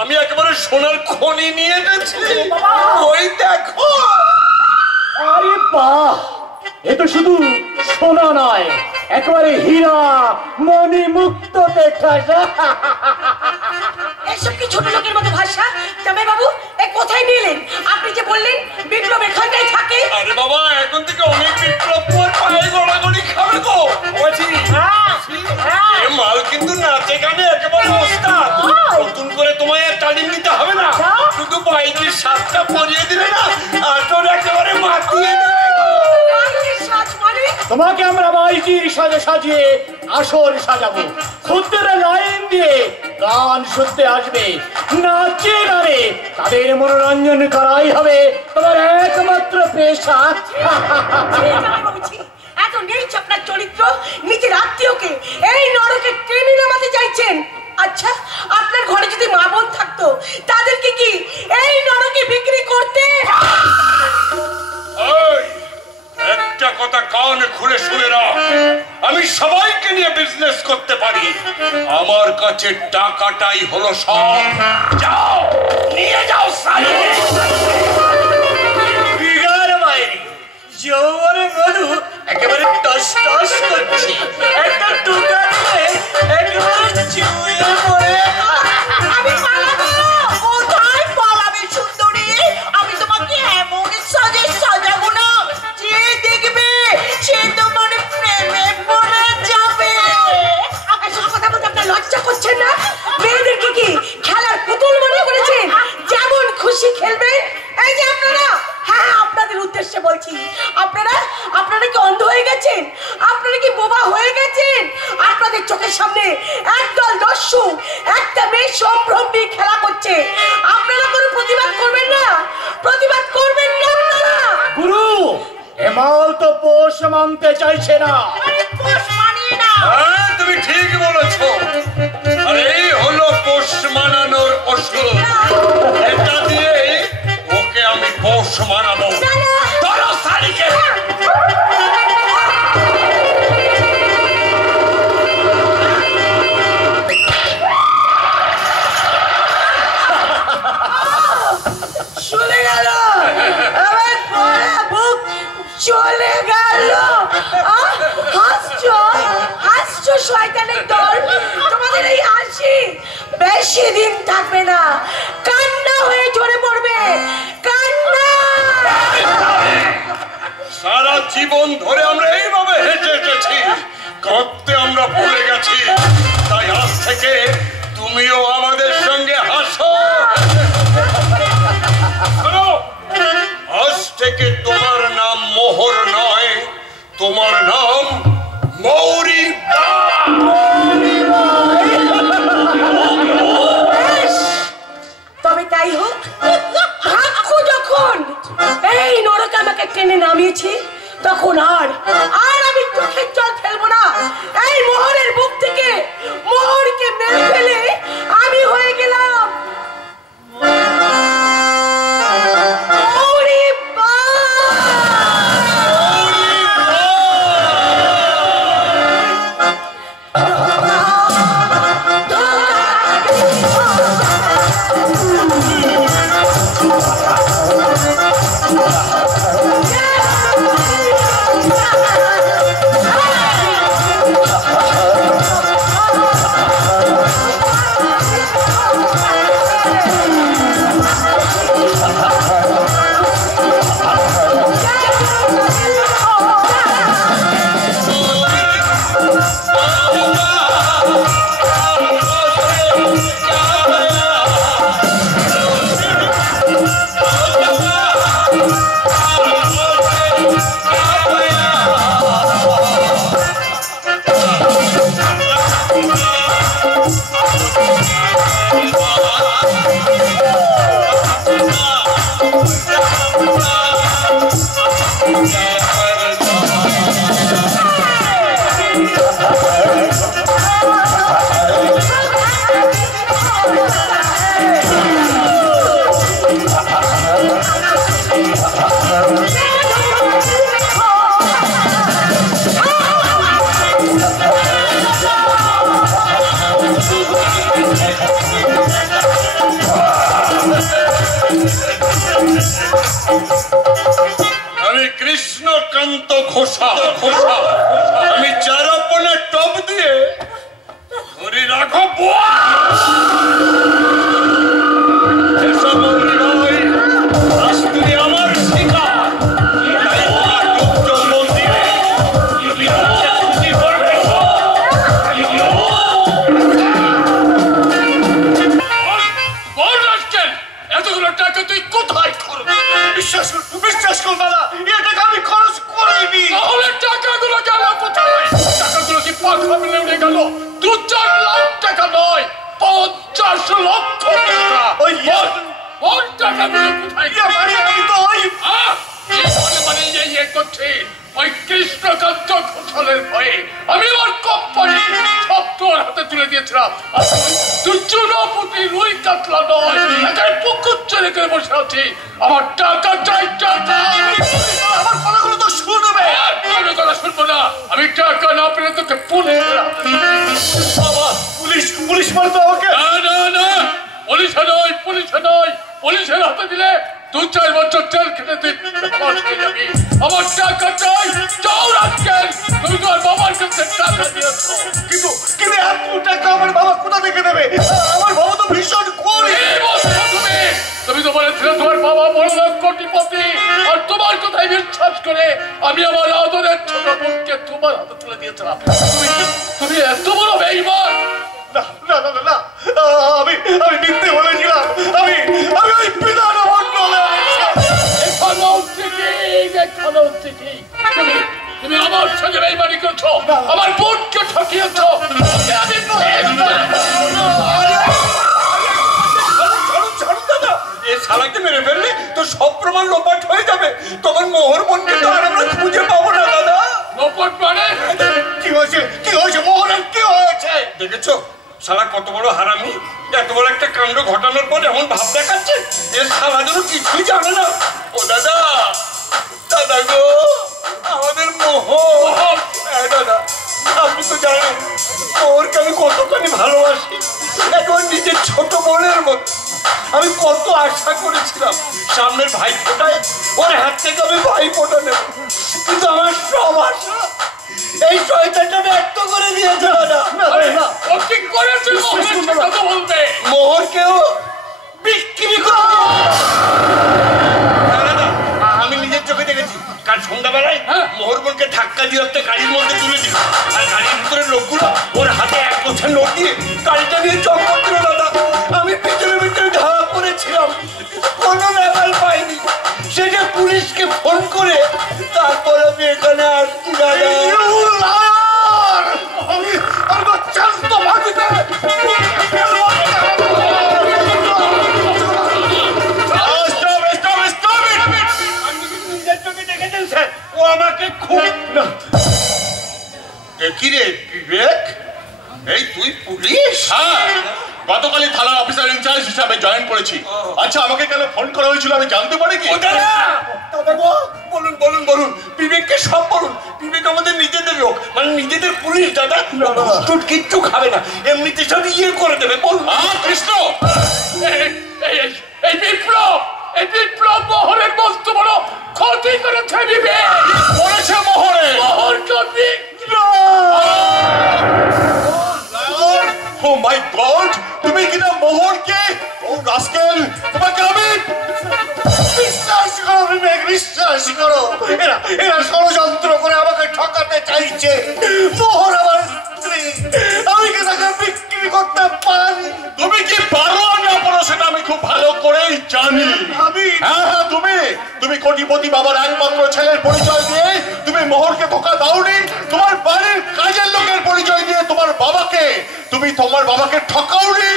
আমি একেবারে সোনার খনি নিয়ে এসেছি। ওই দেখো। আরে বাহ, এ তো শুধু সোনা নয়, একেবারে হীরা মণি মুক্ত দেখা যায়। এসব কি ছোট লোকের মতো ভাষা? জামাই বাবু, এ কোথায় নিলেন? আপনি যে বললেন বিপ্লব এখানটাই থাকে। আরে বাবা, এখন থেকে অনেক বিপ্লব তোমার পায়ে গড়াগড়ি খাবে গো। মাছি, এ মাল কিন্তু নাচে গানে একেবারে ওস্তাদ। নতুন করে তোমায় আর তালিম দিতে হবে না, শুধু বাইকের সাজটা পরিয়ে দিলে না, আটর একেবারে মাতিয়ে দেবে। তোমাকে আমরা বাইজির সাজে সাজিয়ে আসর সাজাবো। খদ্দেরা লাইন দিয়ে গান শুনতে আসবে, নাচে গানে তাদের মনোরঞ্জন করাই হবে তোমার একমাত্র পেশা। এত নিচ আপনার চরিত্র, নিজের আত্মীয়কে এই নরকে টেনে নামাতে চাইছেন। আচ্ছা, আপনার ঘরে যদি মা বোন থাকতো, তাদেরকে কি এই নরকে বিক্রি করতে? একটা কথা কান খুলে শুনে রাখ, আমি সবাইকে নিয়ে বিজনেস করতে পারি। আমার কাছে টাকাটাই হলো সব। যাও, নিয়ে যাও সালু। বিগার মায়েরি যৌবনে মধু একেবারে টস টস করছে, একটা টুকা দিয়ে একেবারে চুইয়ে পড়ে। আমি পালাবো। কোথায় পালাবে সুন্দরী? আমি তোমাকে এমন সাজে সাজাবো না, যে দেখবে সে তোমার প্রেমে পড়ে যাবে। এসব কথা বলতে আপনার লজ্জা করছেন না? মেয়েদেরকে কি খেলার পুতুল মনে করেছেন? যেমন খুশি খেলবেন। এই যে আপনারা, হ্যাঁ আপনাদের উদ্দেশ্যে বলছি, আপনারা কি অন্ধ হয়ে গেছেন? আপনারা কি বোবা হয়ে গেছেন? আপনাদের চোখের সামনে একদল দস্যু একটা মেয়ে সম্ভ্রমী খেলা করছে, আপনারা কোনো প্রতিবাদ করবেন না? প্রতিবাদ করবেন না আপনারা? গুরু, এমাল তো পোষ মানতে চাইছে না। পোষ মানিয়ে না। হ্যাঁ, তুমি ঠিক বলেছো। আর এই হলো পোষ মানানোর ওষুধ। এটা দিয়ে ওকে আমি পোষ মানাবো। ধরো শাড়িকে। চলে গেল আমার পড়া বুক, চলে গেল। হাসছো শয়তানের দল, তোমাদের এই হাসি বেশি দিন থাকবে না, কান্না হয়ে ঝরে পড়বে, কান্না। সারা জীবন ধরে আমরা এইভাবে হেঁটে এসেছি, কাঁদতে আমরা ভুলে গেছি। তাই আজ থেকে তুমিও আমাদের সঙ্গে হাসো। আজ থেকে তোমার নাম মোহর নয়, তোমার নাম মৌরি। তবে তাই হোক, ভাগ্য যখন এই নরকে আমাকে টেনে নামিয়েছি, তখন আর আমি চোখের জল ফেলবো না। এই মোহরের বুক থেকে মোহরকে মেরে ফেলে আমি হয়ে গেলাম মৌরি বা। অত্যন্ত ঘোষা ঘোষা আমি চারাপনা টপ দিয়ে ধরে রাখো তুমি আমার শিকার মন্দিরে এতগুলো টাকা তুই কোথায় খরচ? বিশ্বাস করবে না, এ টাকা আমি খরচ করিনি। তাহলে টাকাগুলো গেল কোথায়? টাকাগুলো কি পাখা মিলে উড়ে গেল? 2-4 লাখ টাকা নয়, 50 লক্ষ টাকা। ওই টাকাগুলো কোথায়? আমি তো ওই মানে করছি ওই কৃষ্ণকান্ত ঘোষালের ভয়ে আমি ওর কোম্পানি সব তোর হাতে তুলে দিয়েছিলাম। তুই চুনোপুটি রুই কাতলা নয়, একাই পুকুর চলে করে বসে আছি। আমার টাকা চাই, টাকা। আমার কথাগুলো তো শুনবে। কোনো কথা শুনবো না, আমি টাকা না পেলে তোকে পুলিশ বাবা, পুলিশ মারতো আমাকে। না না, পুলিশে নয়, পুলিশের হাতে দিলে 2-4 বছর জেল খেতে তুই যাবি। আমার টাকা চাই, চাও রাখছেন। তুমি তো আর বাবার কাছে টাকা দিয়েছো, কিন্তু এত টাকা আমার বাবা কোথা থেকে দেবে? আমার বাবা তো ভীষণ গরিব। তুমি তো বলেছিলে তোমার বাবা বড় লোক কোটিপতি, আর তোমার কথাই বিশ্বাস করে আমি আমার আদরের ছোট বোনকে তোমার হাতে তুলে দিয়েছিলাম। তুমি এত বড় বেঈমান। না, আমি মিথ্যে বলেছিলাম। আমি ওই বিধান তুমি আমার সঙ্গে বেঈমানি করছো, আমার বোনকে ঠকিয়েছো। শালাকে মেরে ফেললে তো সব প্রমাণ লোপাট হয়ে যাবে। তোমার মোহর বোনকে তো আর আমরা খুঁজে পাবো না দাদা। লোপাট মানে কি হয়েছে মোহনের কি হয়েছে? দেখেছো শালা কত বড় হারামি, এত বড় একটা কাণ্ড ঘটানোর পর এমন ভাব দেখাচ্ছে। এর শালা যেন কিছুই জানে না। ও দাদা গো, আমাদের মোহর। দাদা আপনি তো জানেন মোহরকে আমি কতখানি ভালোবাসি, একবার নিজের ছোট বোনের মতো। আমি কত আশা করেছিলাম সামনের ভাই ফোটায় ওর হাত থেকে আমি ভাই ফোটা নেব, কিন্তু আমার সব আশা এই শয়তানটা ব্যক্ত করে দিয়েছে। ও কি করেছে? মোহরকেও বিক্রি করে। আমি নিজের চোখে দেখেছি, কাল সন্ধ্যাবেলায় মোহর বোনকে ধাক্কা দিয়ে একটা গাড়ির মধ্যে তুলে দিল, আর গাড়ির ভিতরে লোকগুলো ওর হাতে 1 বছর নোট দিয়ে গাড়িটা নিয়ে চক্কর দিল। দাদা আমি ভিতরে ধাওয়া করেছিলাম, কোনো লেভেল পাইনি। সেটা পুলিশকে ফোন করে তারপর আমি এখানে আসছি। দাদা ও আমাকে খুব কি রে বিবেক, এই তুই পুলিশ? হ্যাঁ, গতকালই থানা অফিসার ইনচার্জ হিসাবে জয়েন করেছি। আচ্ছা আমাকে কেন ফোন করা হয়েছিল আমি জানতে পারি কি? বলুন বিবেককে সব বলুন। বিবেক আমাদের নিজেদের লোক, মানে নিজেদের পুলিশ। দাদা কিচ্ছু খাবে না, এমনিতে সব ইয়ে করে দেবে। বলুন। কৃষ্ণ, এই বিপ্লব মোহরের মস্ত বড় ক্ষতি করেছে। বিবেক করেছে মোহরকে বিক্রি। ও মাই গড, তুমি কিনা মোহরকে? ও রাস্কেল, তোমাকে আমি বিশ্বাস করো বিবেক, বিশ্বাস করো। এরা ষড়যন্ত্র করে আমাকে ঠকাতে চাইছে। মোহর আমার স্ত্রী, আমি কি তাকে বিক্রি করতে পারি? তুমি কি পারো না পারো সেটা আমি খুব ভালো করেই জানি। হ্যাঁ, তুমি কোটিপতি বাবার একমাত্র ছেলের পরিচয় দিয়ে তুমি মোহরকে ধোকা দাওনি। তোমার বাড়ির কাজের লোকের পরিচয় দিয়ে তোমার বাবাকে ঠকাওনি।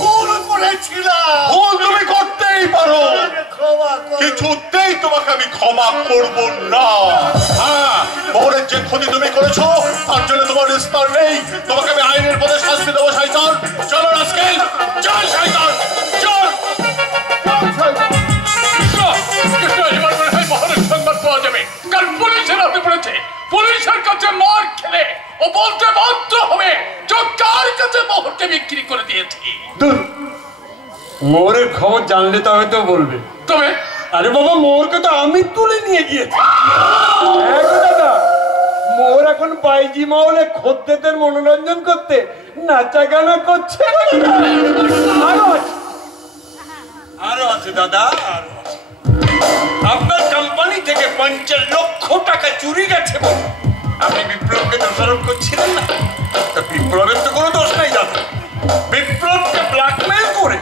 ভুল করেছিলাম। ভুল তুমি করতেই পারো, কিছুতেই তোমাকে আমি ক্ষমা করব না। হ্যাঁ, মোহরের যে ক্ষতি তুমি করেছো তার জন্য তোমার নিস্তার নেই। তোমাকে আমি আইনের পথে শাস্তি দেবো। শয়তান চলো রাস্কেল, চল শয়তান চল। এবার মনে হয় মোহরের সংবাদ পাওয়া যাবে, কারণ পুলিশের হাতে পড়েছে। পুলিশের কাছে মার খেলে ও বলতে বাধ্য হবে কার কাছে মোহরকে বিক্রি করে দিয়েছি। মোহরের খবর জানলে তবে তো বলবে। তবে আরে বাবা, মোহরকে তো আমি তুলে নিয়ে গিয়েছি। দাদা, মোর এখন বাইজি মহলে খদ্দেরদের মনোরঞ্জন করতে নাচা গানা করছে। আরো আছে দাদা, আরো আছে। আপনার কোম্পানি থেকে 50 লক্ষ টাকা চুরি গেছে বলে আপনি বিপ্লবকে দোষারোপ করছিলেন না? তা বিপ্লবের তো কোনো দোষ নাই দাদা। বিপ্লবকে ব্ল্যাকমেল করে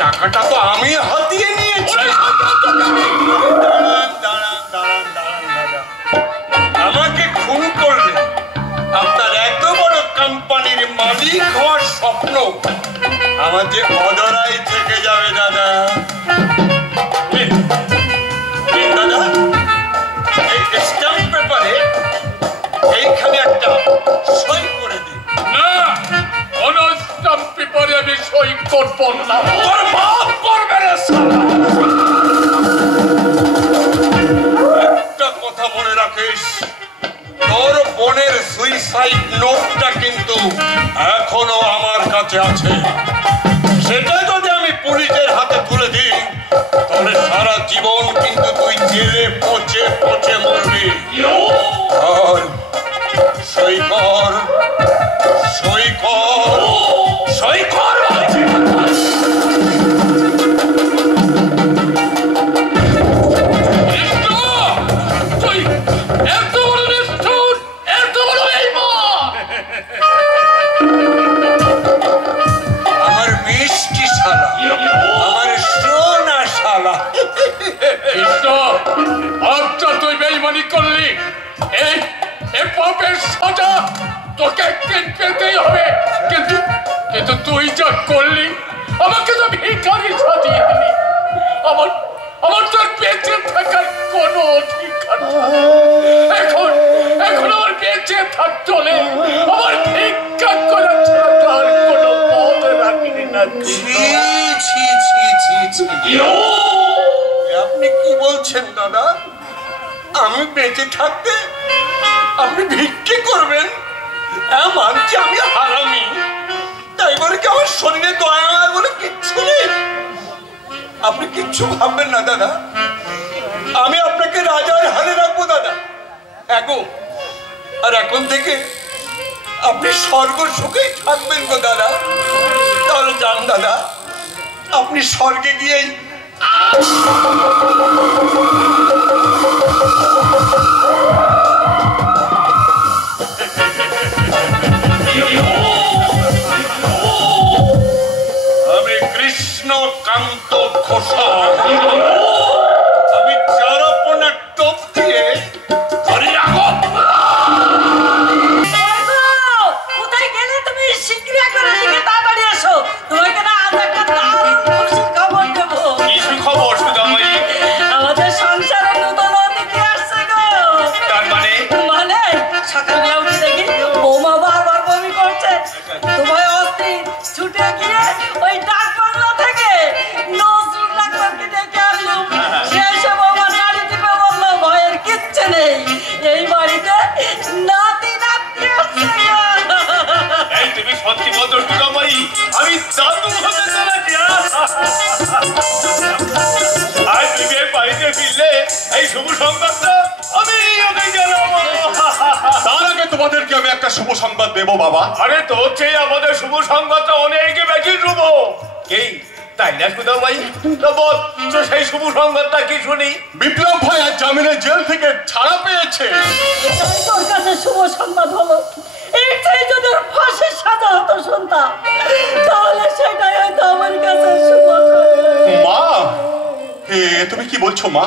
টাকাটা তো আমি হাতিয়ে নিয়েছি। আমাকে খুন করলে আপনার এত বড় কোম্পানির মালিক হওয়ার স্বপ্ন আমার যে অধরাই থেকে যাবে দাদা। দাদা, এই স্ট্যাম্প পেপারে এইখানে একটা সই করে দিন। না, কোন স্ট্যাম্প পেপারে আমি সই করব না। তোর বাপ করবে রে শালা। একটা কথা মনে রাখিস, তোর বোনের সুইসাইড নোটটা কিন্তু এখনো আমার কাছে আছে। সেটা যদি আমি পুলিশের হাতে তুলে দিই তাহলে সারা জীবন কিন্তু তুই জেলে পচে পচে মরবি। আর সই কর, সই কর, সই কর। আমার মিষ্টি শালা, আমার সোনা শালা। আচ্ছা, তুই বেইমানি করলি, এই পাপের সাজা তোকে পেতেই হবে। কিন্তু কিন্তু তুই যা করলি, আমাকে তো ভিখারি সাজিয়ে দিলি। আমার তোর বেঁচে থাকার কোনো অধিকার নেই। এখন আমার বেঁচে থাকতে হলে আমার ভিক্ষা করা ছাড়া আর কোনো পথ রাখিনি না। আপনি কি বলছেন দাদা? আমি বেঁচে থাকতে আপনি ভিক্ষে করবেন? মানছি আমি হারামি, তাই বলে কি আমার শরীরে দয়া বলে কিচ্ছু নেই? আপনি কিচ্ছু ভাববেন না দাদা, আমি আপনাকে রাজার হালে রাখবো দাদা। আর এখন থেকে আপনি স্বর্গ সুখেই থাকবেন গো দাদা। তাহলে যান দাদা, আপনি স্বর্গে গিয়েই আমি কৃষ্ণকান্ত ঘোষাল, আমি চারাপোনার টোপ দিয়ে ধরে রাখো। কোথায় গেলে তুমি? শীঘ্রই একবার এদিকে তাড়াতাড়ি এসো, তোমাকে না আজ একটা দারুণ খুশির খবর দেবো। কি সুখবর সুদামাই? আমাদের সংসারে নতুন অতিথি আসছে গো। তার মানে সকালবেলা উঠে দেখি বৌমা বারবার বমি করছে। তোমায় অস্থির ছুটে গিয়ে ওই ডাক বাংলা থেকে নজরুল ডাক্তারকে ডেকে আসলাম। সে এসে বৌমার গাড়ি টিপে বললো ভয়ের কিচ্ছু নেই, এই বাড়িতে নাতি নাতি আসছে গো। এই তুমি সত্যি বলছো সুদামাই? আমি দাদু হতে চলেছি। আজ তুমি এই বাড়িতে ফিরলে এই শুভ সংবাদটা আমি ওকে জানাবো। তার আগে তোমাদেরকে আমি একটা শুভ সংবাদ দেবো বাবা। আরে তোর চেয়ে আমাদের শুভ সংবাদটা অনেক বেশি শুভ। এই তাই না সুদামাই? তো বল তো সেই শুভ সংবাদটা কি শুনি। বিপ্লব ভাই আজ জামিনে জেল থেকে ছাড়া পেয়েছে। এটাই তোর কাছে শুভ সংবাদ হলো। এটাই যদি ওর ফাঁসির সাজা হতো শুনতাম, তাহলে সেটাই হয়তো আমার কাছে শুভ সংবাদ। মা, তুমি কি বলছো মা?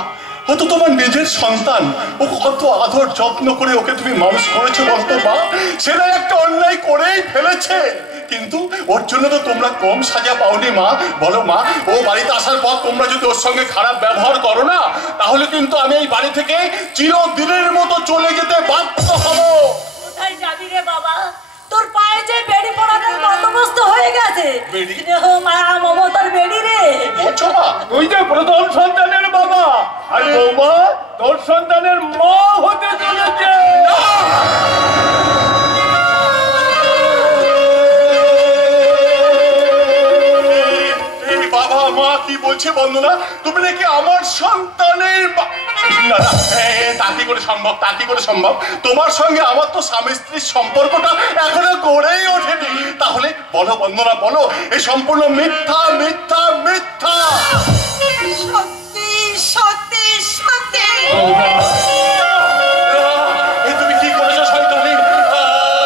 ও তো তোমার নিজের সন্তান, ও কত আদর যত্ন করে ওকে তুমি মানুষ করেছো বলতো মা। সেটা একটা অন্যায় করেই ফেলেছে, কিন্তু ওর জন্য তো তোমরা কম সাজা পাওনি মা। বলো মা, ও বাড়িতে আসার পর তোমরা যদি ওর সঙ্গে খারাপ ব্যবহার করো না, তাহলে কিন্তু আমি এই বাড়ি থেকে চিরদিনের মতো চলে যেতে বাধ্য হবো। কোথায় যাবি রে বাবা? তোর পায়ে যে বেড়ি পড়ানোর বন্দোবস্ত হয়ে গেছে। মায়া মমতার বেড়ি রে। বলছো মা? তুই যে প্রথম সন্তানের বাবা, আর বৌমা তোর সন্তানের মা হতে চলেছে। বাবা মা কি বলছে বন্দনা? তুমি নাকি আমার সন্তানের না না, তা কি করে সম্ভব, তা কি করে সম্ভব? তোমার সঙ্গে আমার তো স্বামী স্ত্রীর সম্পর্কটা এখনো গড়েই ওঠেনি। তাহলে বলো বন্দনা, বলো এ সম্পূর্ণ মিথ্যা মিথ্যা মিথ্যা। সত্যি সত্যি সত্যি। তুমি কি করেছো শয়তানি?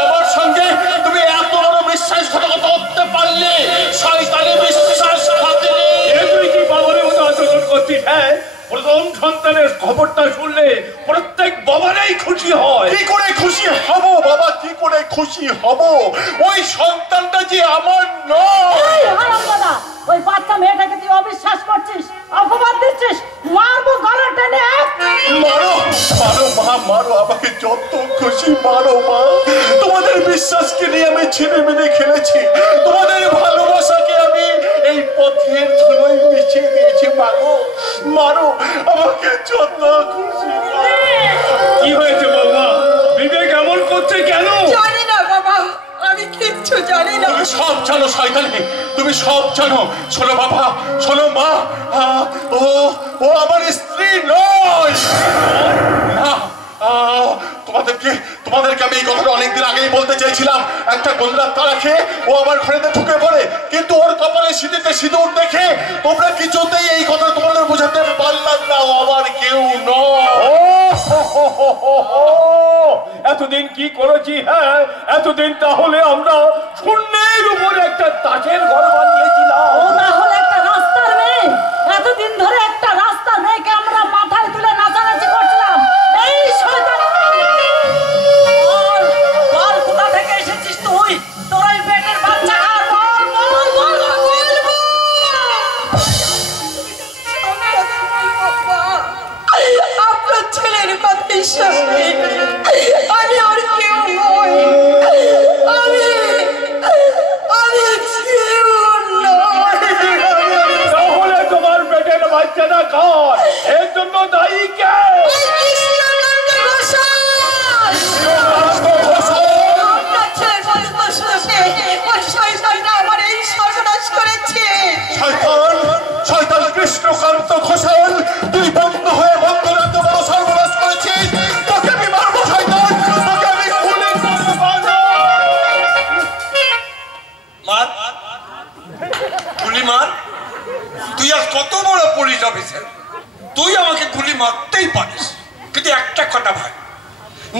আমার সঙ্গে তুমি এত বড় বিশ্বাসঘাতকতা করতে পারলে? শয়তানি বিশ্বাসঘাতনী। তুই কি বাবারের মতো আচরণ করছিস? হ্যাঁ, প্রথম সন্তানের খবরটা শুনলে প্রত্যেক বাবারাই খুশি হয়। কি করে খুশি হব বাবা, কি করে খুশি হব? ওই সন্তানটা যে আমার নয়। হারামজাদা, ওই বাচ্চা মেয়েটাকে তুই অবিশ্বাস করছিস, অপবাদ দিচ্ছিস, মারবো গলা টেনে। মারো মারো মা, মারো আমাকে যত খুশি মারো মা। তোমাদের বিশ্বাসকে নিয়ে আমি ছেলে মেলে খেলেছি, তোমাদের ভালোবাসাকে আমি এই পথের ধুলোয় মিশিয়ে দিয়েছি। মারো মারো আমাকে যত খুশি। কি হয়েছে বৌমা? বিবেক এমন করছে কেন? জানি না বাবা, আমি কিচ্ছু জানি না। তুমি সব জানো শয়তানি, তুমি সব জানো। শোনো বাবা, শোনো মা, ও ও আমার স্ত্রী নয়। না, তোমাদেরকে আমি এই কথাটা অনেকদিন আগেই বলতে চেয়েছিলাম। একটা গোন্দার তারা খেয়ে ও আমার ঘরেতে ঢুকে পড়ে, কিন্তু ওর কপালে সিঁথিতে সিঁদুর দেখে তোমরা কিছুতেই এই কথা তোমাদের বোঝাতে পারলাম না। ও আমার কেউ নয়। এতদিন কি করেছি? হ্যাঁ, এতদিন তাহলে আমরা শূন্যের উপরে একটা তাজের ঘর বানিয়েছিলাম। ও তাহলে একটা রাস্তার মেয়ে। এতদিন ধরে একটা রাস্তার মেয়েকে আমরা মাথায় তুলে নাচানাচি করছিলাম। এই শয়তান! বল কোথা থেকে এসেছিস তুই? তোর ওই পেটের বাচ্চা কার? বল বল বল বলবো। আপনার ছেলের কথাই শুনে আমি ওর কেউ নই। আমি কেউ নই। তাহলে তোমার পেটের বাচ্চাটা কার? এর জন্য দায়ী কে? কৃষ্ণকান্ত ঘোষাল। আপনার ছেলের কথা শুনে ওই শয়তানটা আমার এই সর্বনাশ করেছে। শয়তান, শয়তান কৃষ্ণকান্ত ঘোষাল, তুই বন্ধ হয়ে বন্ধুরা তো বড় সর্বনাশ করেছিস। তোকে আমি মারবো শয়তান, তোকে আমি খুলে মারবো। মার, গুলি মার। তুই আজ কত বড় পুলিশ অফিসার, তুই আমাকে গুলি মারতেই পারিস। কিন্তু একটা কথা ভাই,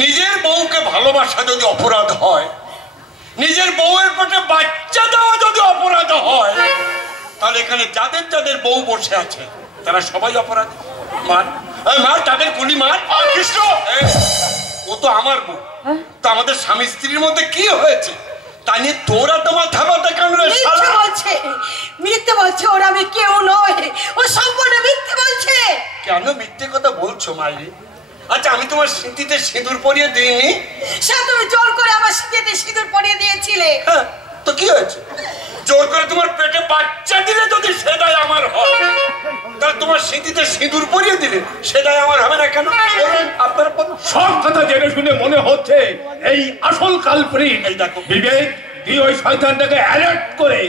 নিজের বউকে ভালোবাসা যদি অপরাধ হয়, নিজের বউয়ের পেটে বাচ্চা দেওয়া যদি অপরাধ হয়, তাহলে এখানে যাদের যাদের বউ বসে আছে তারা সবাই অপরাধী। মার, মার, তাদের গুলি মার। কৃষ্ণ, ও তো আমার বউ, তো আমাদের স্বামী স্ত্রীর মধ্যে কি হয়েছে তা নিয়ে তোরা তোমার থাবাতে কেন রে মিথ্যে শালা? বলছে, মিথ্যে বলছে। ওর আমি কেউ নয়, ও সম্পূর্ণ মিথ্যে বলছে। কেন মিথ্যে কথা বলছো মাইরি? আচ্ছা, আমি তোমার সিঁথিতে সিঁদুর পরিয়ে দিইনি? সে তুমি জোর করে আমার সিঁথিতে সিঁদুর পরিয়ে দিয়েছিলে। হ্যাঁ, তো কি হয়েছে? জোর করে তোমার পেটে বাচ্চা দিলে যদি সেটাই আমার হয়, তাহলে তোমার সিঁথিতে সিঁদুর পরিয়ে দিলে সেটাই আমার হবে না কেন? আপনার সব কথা জেনে শুনে মনে হচ্ছে এই আসল কালপ্রিট। এই দেখো। বিবেক, তুই ওই শয়তানটাকে অ্যালার্ট করে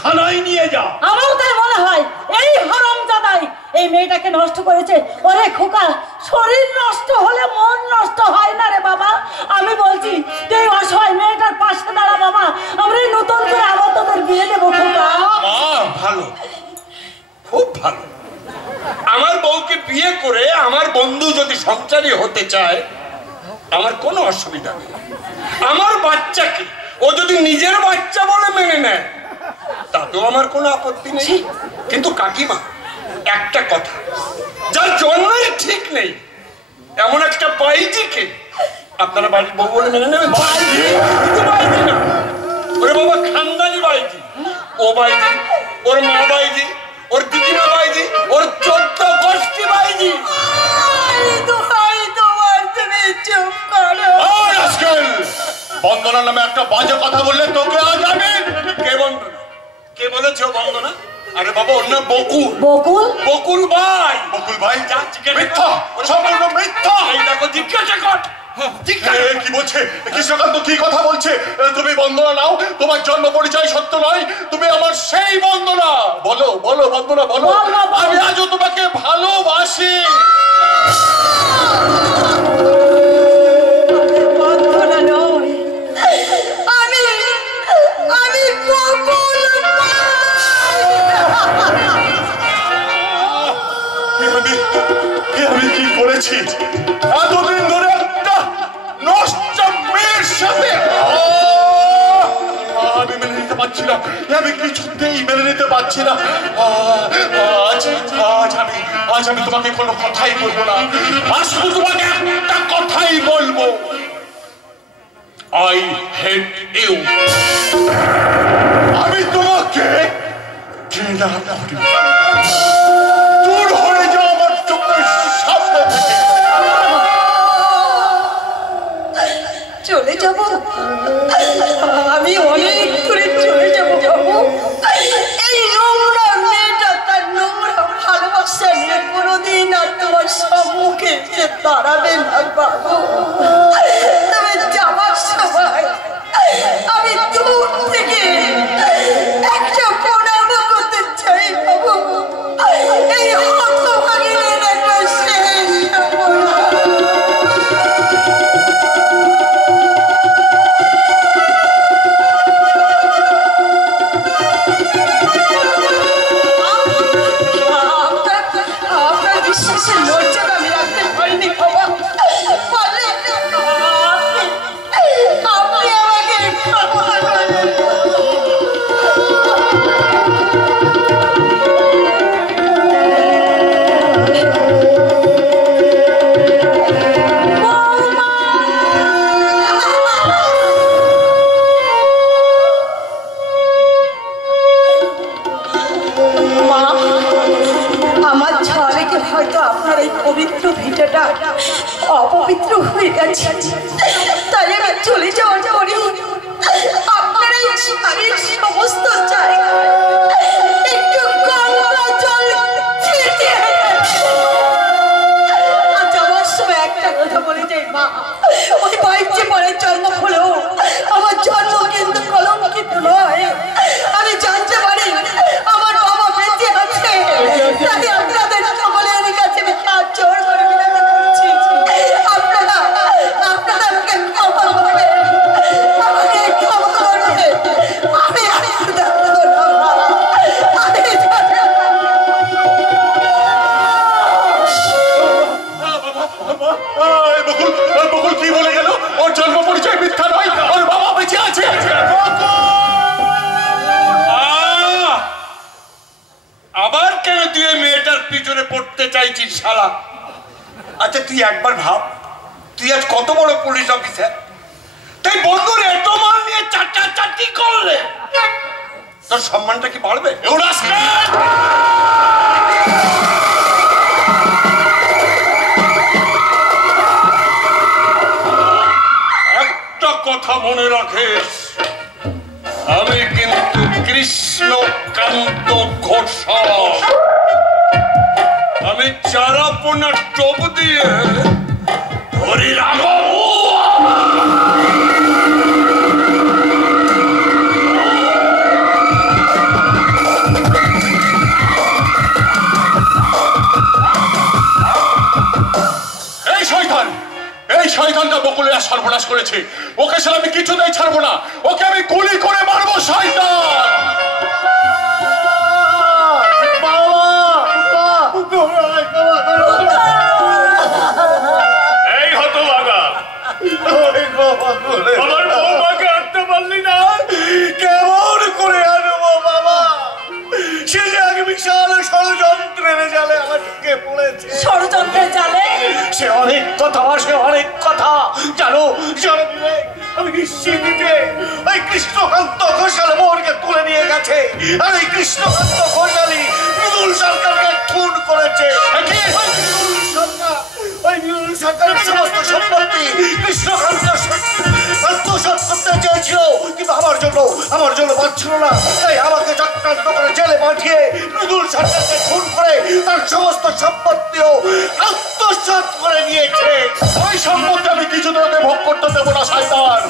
থানায় নিয়ে যা। আমার তাই মনে হয় এই হারামজাদাই এই মেয়েটাকে নষ্ট করেছে। ওরে খোকা, শরীর নষ্ট হলে মন নষ্ট হয় না রে বাবা। আমি বলছি তুই অসহায় মেয়েটার পাশে দাঁড়া বাবা। আমরা নতুন করে আবার তোদের বিয়ে দেবো খোকা। মা ভালো, খুব ভালো। আমার বউকে বিয়ে করে আমার বন্ধু যদি সংসারী হতে চায়, আমার কোনো অসুবিধা নেই। আমার বাচ্চাকে ও যদি নিজের বাচ্চা বলে মেনে নেয়, তাতেও আমার কোনো আপত্তি নেই। কিন্তু কাকিমা, একটা কথা, যার জন্মের ঠিক নেই এমন একটা বাইজিকে আপনারা বাড়ির বউ বলে মেনে নেবেন? কিন্তু বাইজি না, ওরে বাবা খানদানি বাইজি। ও বাইজি, ওর মা বাইজি, ওর দিদিমা বাইজি, ওর 14 গোষ্ঠী বাইজি। তুমি চুপ করো। বন্দনা নামে একটা বাজে কথা বললে তোকে আজ আমি। কে বন্দনা? কে বলেছে ও বন্দনা? আরে বাবা, ওর নাম বকুল। বকুল? বকুল ভাই। বকুল ভাই? যা জিজ্ঞাসা মিথ্যা, সম্পূর্ণ মিথ্যা। এই দেখো, জিজ্ঞাসা কর। কি বলছে কৃষ্ণকান্ত? কি কথা বলছে? তুমি বন্দনা নাও, তোমার জন্ম পরিচয় সত্য নয়, তুমি আমার সেই বন্দনা। বলো বলো বন্দনা বলো, বল, বল, বল। আমি আজও তোমাকে ভালোবাসি। আমি কি করেছি এতদিন ধরে একটা নষ্ট মেয়ের সাথে? আমি মেনে নিতে পারছি না, আমি কিছুতেই মেনে নিতে পারছি না। আজ আমি তোমাকে কোনো কথাই বলবো না, আজ শুধু তোমাকে একটা কথাই বলবো, আই হেট ইউ। আমি তোমাকে ঘৃণা করি। দূর হয়ে যাও আমার চোখের সামনে থেকে। চলে যাব আমি, অনেক দূরে চলে যাব। এই নোংরা মেয়েটা তার নোংরা ভালোবাসা নিয়ে কোনোদিন আর তোমার সম্মুখে এসে দাঁড়াবে না বাবু। তবে যাওয়ার সময় আমি দূর থেকে একটা প্রণাম করতে চাই বাবু। এই হতভাগিনীর একটা শেষ আপনার বিশ্বাসের মর্যাদা আমি রাখতে পারিনি বাবা। আপনি আমাকে ক্ষমা করবেন। মা, আমার ছেলেকে হয়তো আপনার এই পবিত্র ভিটাটা অপবিত্র হয়ে গেছে, তাই আমি চলে যাওয়ার পরে আপনার এই বাড়ির সমস্ত জায়গায় একটু গঙ্গা জল ছিটিয়ে আর যাওয়ার সময় একটা কথা বলে যাই মা, ওই বাইরে পরে জন্ম হলেও আমার জন্ম কিন্তু কলঙ্কিত নয়। আমি জানতে পারি আমার বাবা বেঁচে আছে, তাই আপনাদের সকলের কাছে আমি হাত জোড় করে বিনতি করছি, আপনারা আমাকে ক্ষমা করবেন, আমাকে ক্ষমা করবেন। আমি জানবো না মা, আমি বকুল কি বলে গেল? ওর জন্ম পরিচয় মিথ্যা নয়, ওর বাবা বেঁচে আছে। আবার কেন তুই এই মেয়েটার পিছনে পড়তে চাইছিস শালা? আচ্ছা তুই একবার ভাব, তুই আজ কত বড় পুলিশ অফিসার, তাই বন্ধুর এত মাল নিয়ে চাটি করলে তোর সম্মানটা কি বাড়বে? একটা কথা মনে রাখিস, আমি কিন্তু কৃষ্ণকান্ত ঘোষাল। আমি চারাপোনা টোপ দিয়ে ধরি রাখো। এই শয়তানটা বকুলের সর্বনাশ করেছে, ওকে সে আমি কিছুতেই ছাড়বো না, ওকে আমি গুলি করে মারবো। শয়তান এই হতভাগা, আমার বৌমাকে আনতে পারলি না, কেমন করে আনবো বাবা? সে যে আগে বিশাল ষড়যন্ত্রের জালে আটকে পড়েছে। ষড়যন্ত্রের জালে সে অনেক কথা জানো আমি নিশ্চিত যে ওই কৃষ্ণকান্ত ঘোষাল মোহনকে তুলে নিয়ে গেছে, আর ওই কৃষ্ণকান্ত ঘোষালই মৃদুল সরকারকে খুন করেছে। ওই মৃদুল সরকারের সমস্ত সম্পত্তি কৃষ্ণকান্ত আত্মসাৎ করতে চেয়েছিল, কিন্তু আমার জন্য পাচ্ছিল না, তাই আমাকে চক্রান্ত করে জেলে পাঠিয়ে মৃদুল সরকারকে খুন করে তার সমস্ত সম্পত্তিও আত্মসাৎ করে নিয়েছে। ওই সম্পত্তি আমি কিছুতে ওকে ভোগ করতে দেবো না। শয়তান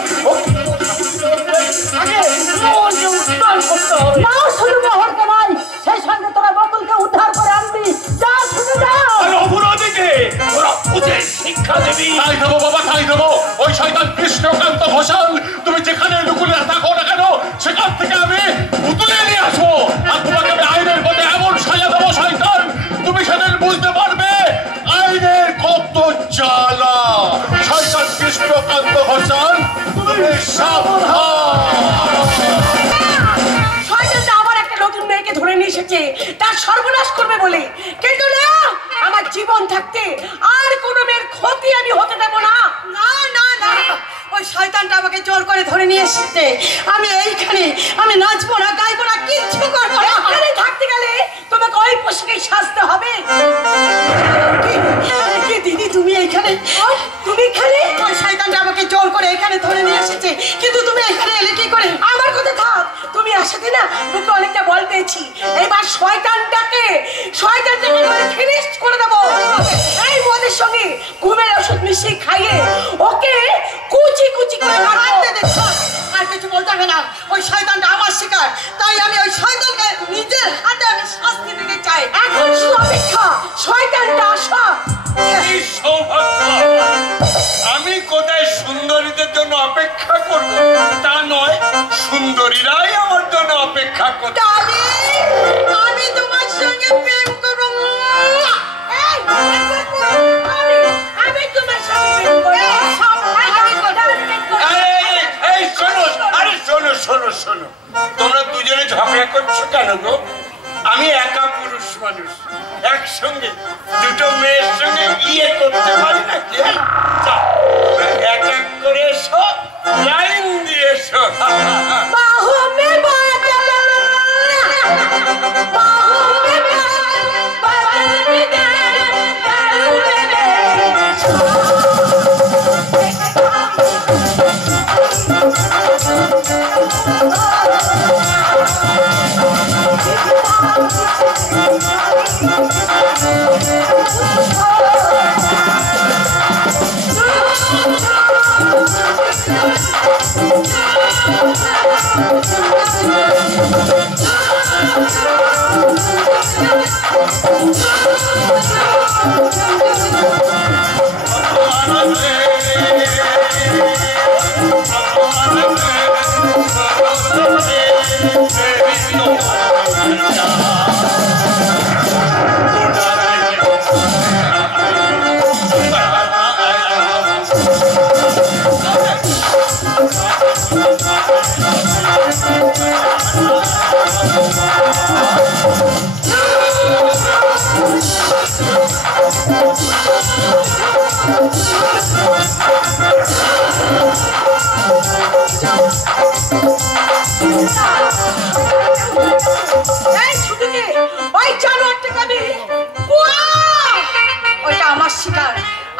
শুধু মোহনকে নয়, সেই সঙ্গে তোরা বকুলকে উদ্ধার করে আনবি। যা শুনে যাও। অপরাধীকে ওরা বুঝে শিক্ষা তাই দেবো ওই শয়তান কৃষ্ণকান্ত ঘোষাল তুমি যেখানে লুকুলে থাকো না কেন সেখান থেকে আমি তুলে নিয়ে আসবো আর তোমাকে আমি আইনের পথে এমন সাজা দেবো শয়তান তুমি সেদিন বুঝতে পারবে আইনের কত জ্বালা। শয়তান কৃষ্ণকান্ত ঘোষাল তুমি শয়তানটা আবার একটা নতুন মেয়েকে ধরে নিয়ে এসেছে তার সর্বনাশ করবে বলে, কিন্তু না, আমার জীবন থাকতে আর কোনো মেয়ের ক্ষতি আমি হতে দেবো না। না না না, ওই শয়তানটা আমাকে জোর করে ধরে নিয়ে এসেছে। আমি এইখানে আমি নাচবো না, গাইবো না, কিচ্ছু করবো না। এখানে থাকতে গেলে তোমাকে ওই পোশাকেই সাজতে হবে। কি দিদি তুমি এইখানে? তুমি এখানে? ওই শয়তানটা আমাকে জোর করে এখানে ধরে নিয়ে এসেছে, কিন্তু তুমি এখানে এলে কি করে? আমার কথা থাক, তুমি আসাতে না মুখে অনেকটা বল পেয়েছি। এবার শয়তানটাকে ফিনিশ করে দেবো। এই মদের সঙ্গে ঘুমের ওষুধ মিশিয়ে খাইয়ে ওকে কুচি কুচি করে কাটতে দে। আর কিছু বলতে হবে না, ওই শয়তানটা আমার শিকার, তাই আমি ওই শয়তানকে নিজের হাতে আমি শাস্তি দিতে চাই। এখন শুধু অপেক্ষা, শয়তানটা আসা। আমি কোথায় সুন্দরীদের জন্য অপেক্ষা করব তা নয়, সুন্দরীরাই আমার জন্য অপেক্ষা করবে। আমি তোমার সঙ্গে প্রেম করব। আমি তোমার সঙ্গে শোনো শোনো শোনো, তোমরা দুজনে ঝগড়া করছো কেন গো? আমি একা পুরুষ মানুষ, একসঙ্গে দুটো মেয়ের সঙ্গে বিয়ে করতে পারি নাকি? এক এক করে এসো, লাইন দিয়ে এসো।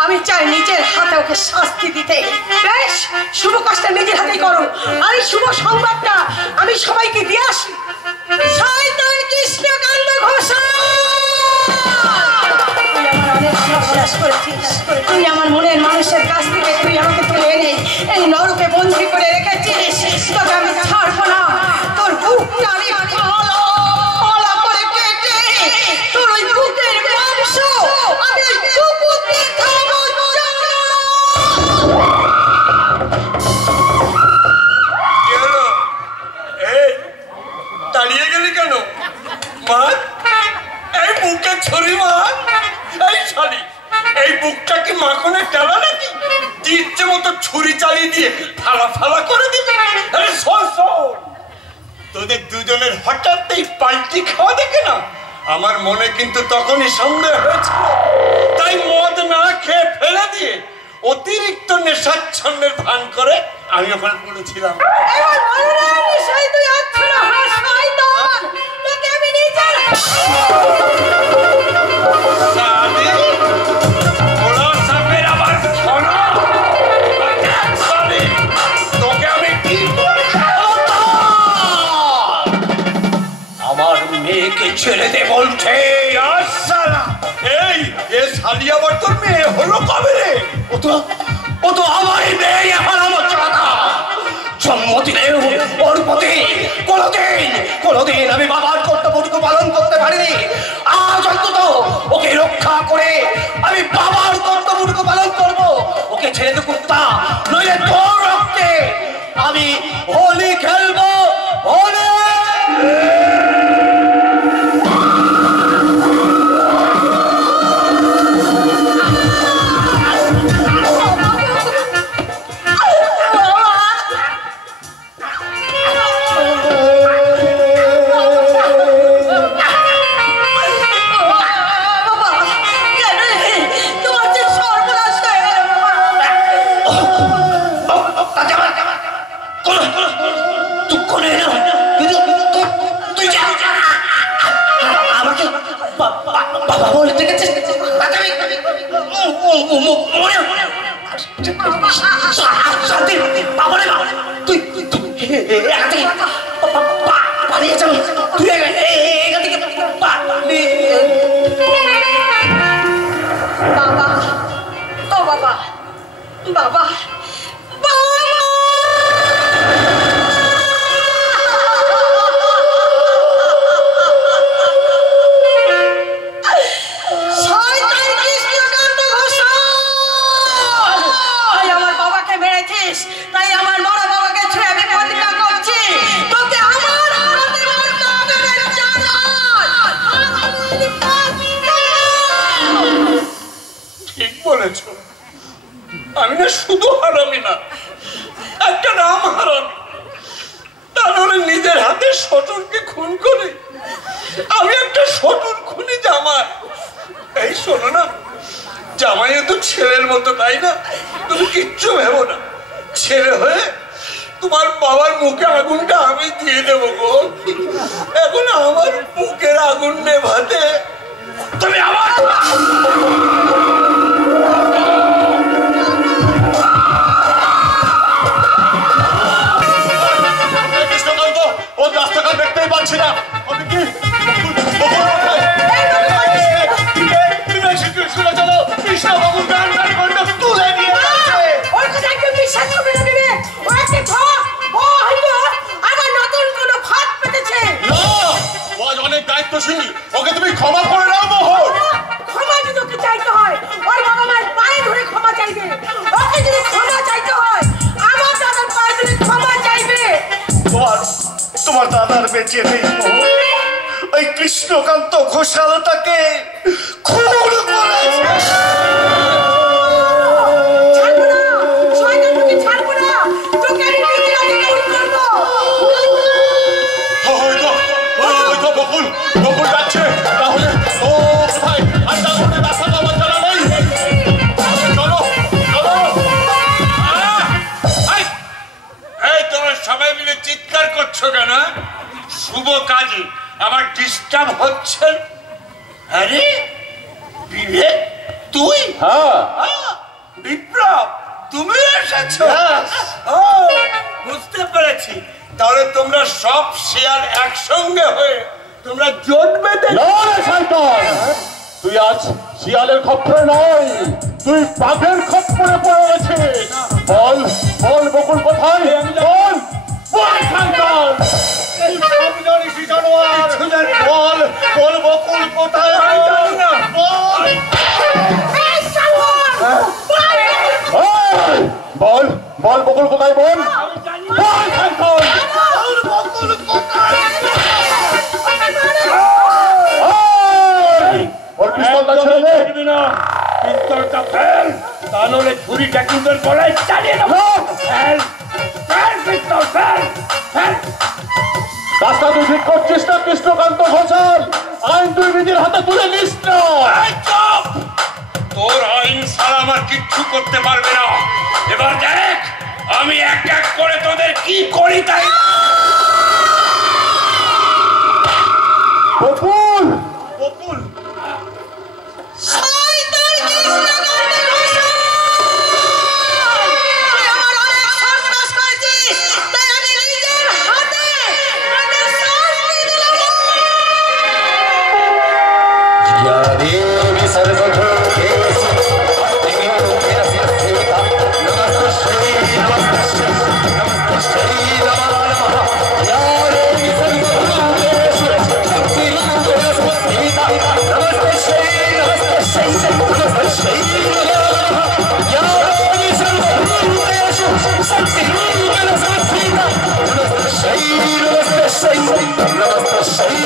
আমি চাই নিজের হাতে ওকে শাস্তি দিতে। বেশ, শুভ কাজটা নিজের হাতেই করো, আর এই শুভ সংবাদটা আমি সবাইকে দিয়ে আসি। শয়তান কৃষ্ণকান্ত ঘোষাল, তুই আমার মনের মানুষের কাছ থেকে তুই আমাকে তুলে এনে এই নরকে বন্দি করে রেখেছিস। তোকে আমি ছাড়বো না, তোর বুকটা আমি পালা করে কেটে তোর ওই বুকের মাংস আমি ওই কুকুরকে খাবো। দাঁড়িয়ে গেলি কেন মা? এই বুকে ছুরি মা, এই শালি, এই বুকটা কি মাখনের ডালা নাকি? ইচ্ছে মতো ছুরি চালিয়ে দিয়ে ফালা ফালা করে দিবি? আরে শোন শোন, তোদের দুজনের হঠাৎ এই পাল্টি খাওয়া দেখে না আমার মনে কিন্তু তখনই সন্দেহ হয়েছিল, তাই মদ না খেয়ে ফেলে দিয়ে অতিরিক্ত নেশাচ্ছন্দের ভান করে আমি ওখানে পড়েছিলাম। আমার মেয়েকে ছেড়ে দে বলছে। এই শালি আবার তোর মেয়ে হলো কবে রে? ও তো আমারই মেয়ে, এখন আমার কথা। জন্মদিনে ওর প্রতি কোনোদিন আমি বাবার কর্তব্যটুকু পালন করতে পারিনি। আজ অন্তত ওকে রক্ষা করে আমি বাবার কর্তব্যটুকু পালন করবো। ওকে ছেড়ে তো তোর রক্তে আমি হোলি খেলবো, হোলি। আমি না শুধু হারামি না, একটা নাম হারামি। তাহলে নিজের হাতে শটনকে খুন করে আমি একটা শটন খুনি জামাই। এই শোনো না, জামাই তো ছেলের মতো, তাই না? তুমি কিচ্ছু ভেবো না, ছেলে হয়ে তোমার বাবার মুখে আগুনটা আমি দিয়ে দেবো গো। এখন আমার বুকের আগুন নেভাতে তুমি আমার দেখতেই পাচ্ছি না। অনেক দায়িত্বশীল, ওকে তুমি ক্ষমা করে নাও মোহন। ক্ষমা যদি ওকে চাইতে হয়, ওর বাবা মায়ের পায়ে ধরে ক্ষমা চাইবে। ওকে যদি ক্ষমা চাইতে হয়, আমার দাদার পায়ে ধরে ক্ষমা চাইবে। তোমার দাদার বেঁচে নেই মোহন, ওই কৃষ্ণকান্ত ঘোষাল তাকে খুন করেছে। সবাই মিলে চিৎকার করছো কেন? শুভ কাজে আমার ডিস্টার্ব হচ্ছে। আরে বিবেক, তুই? বিপ্লব, তুমি এসেছো? বুঝতে পেরেছি, তাহলে তোমরা সব শেয়ার একসঙ্গে হয়ে তোমরা জোট বেঁধে। তুই আজ শিয়ালের খপ্পরে নয়, তুই বাঘের খপ্পরে পড়ে গেছিস। বল বল বকুল কোথায়? বল বল বল বকুল কোথায়? বল বল বকুল কোথায়? বল ওর পিস্তলটা ছেড়ে দে। পিস্তলটা ফেল, তা নাহলে ছুরিটা কিন্তু গলায় চালিয়ে দেবো। ফেল ফেল পিস্তল, ফেল ফেল। রাস্তা তুই ঠিক করছিস না কৃষ্ণকান্ত ঘোষাল? আইন তুই নিজের হাতে তুলে নিস না। তোর আইন ছাড়া আমার কিচ্ছু করতে পারবে না। এবার দেখ আমি এক এক করে তোদের কি করি। তাই বকুল বকুল, सर्वभूतेषु নমস্তস্যৈ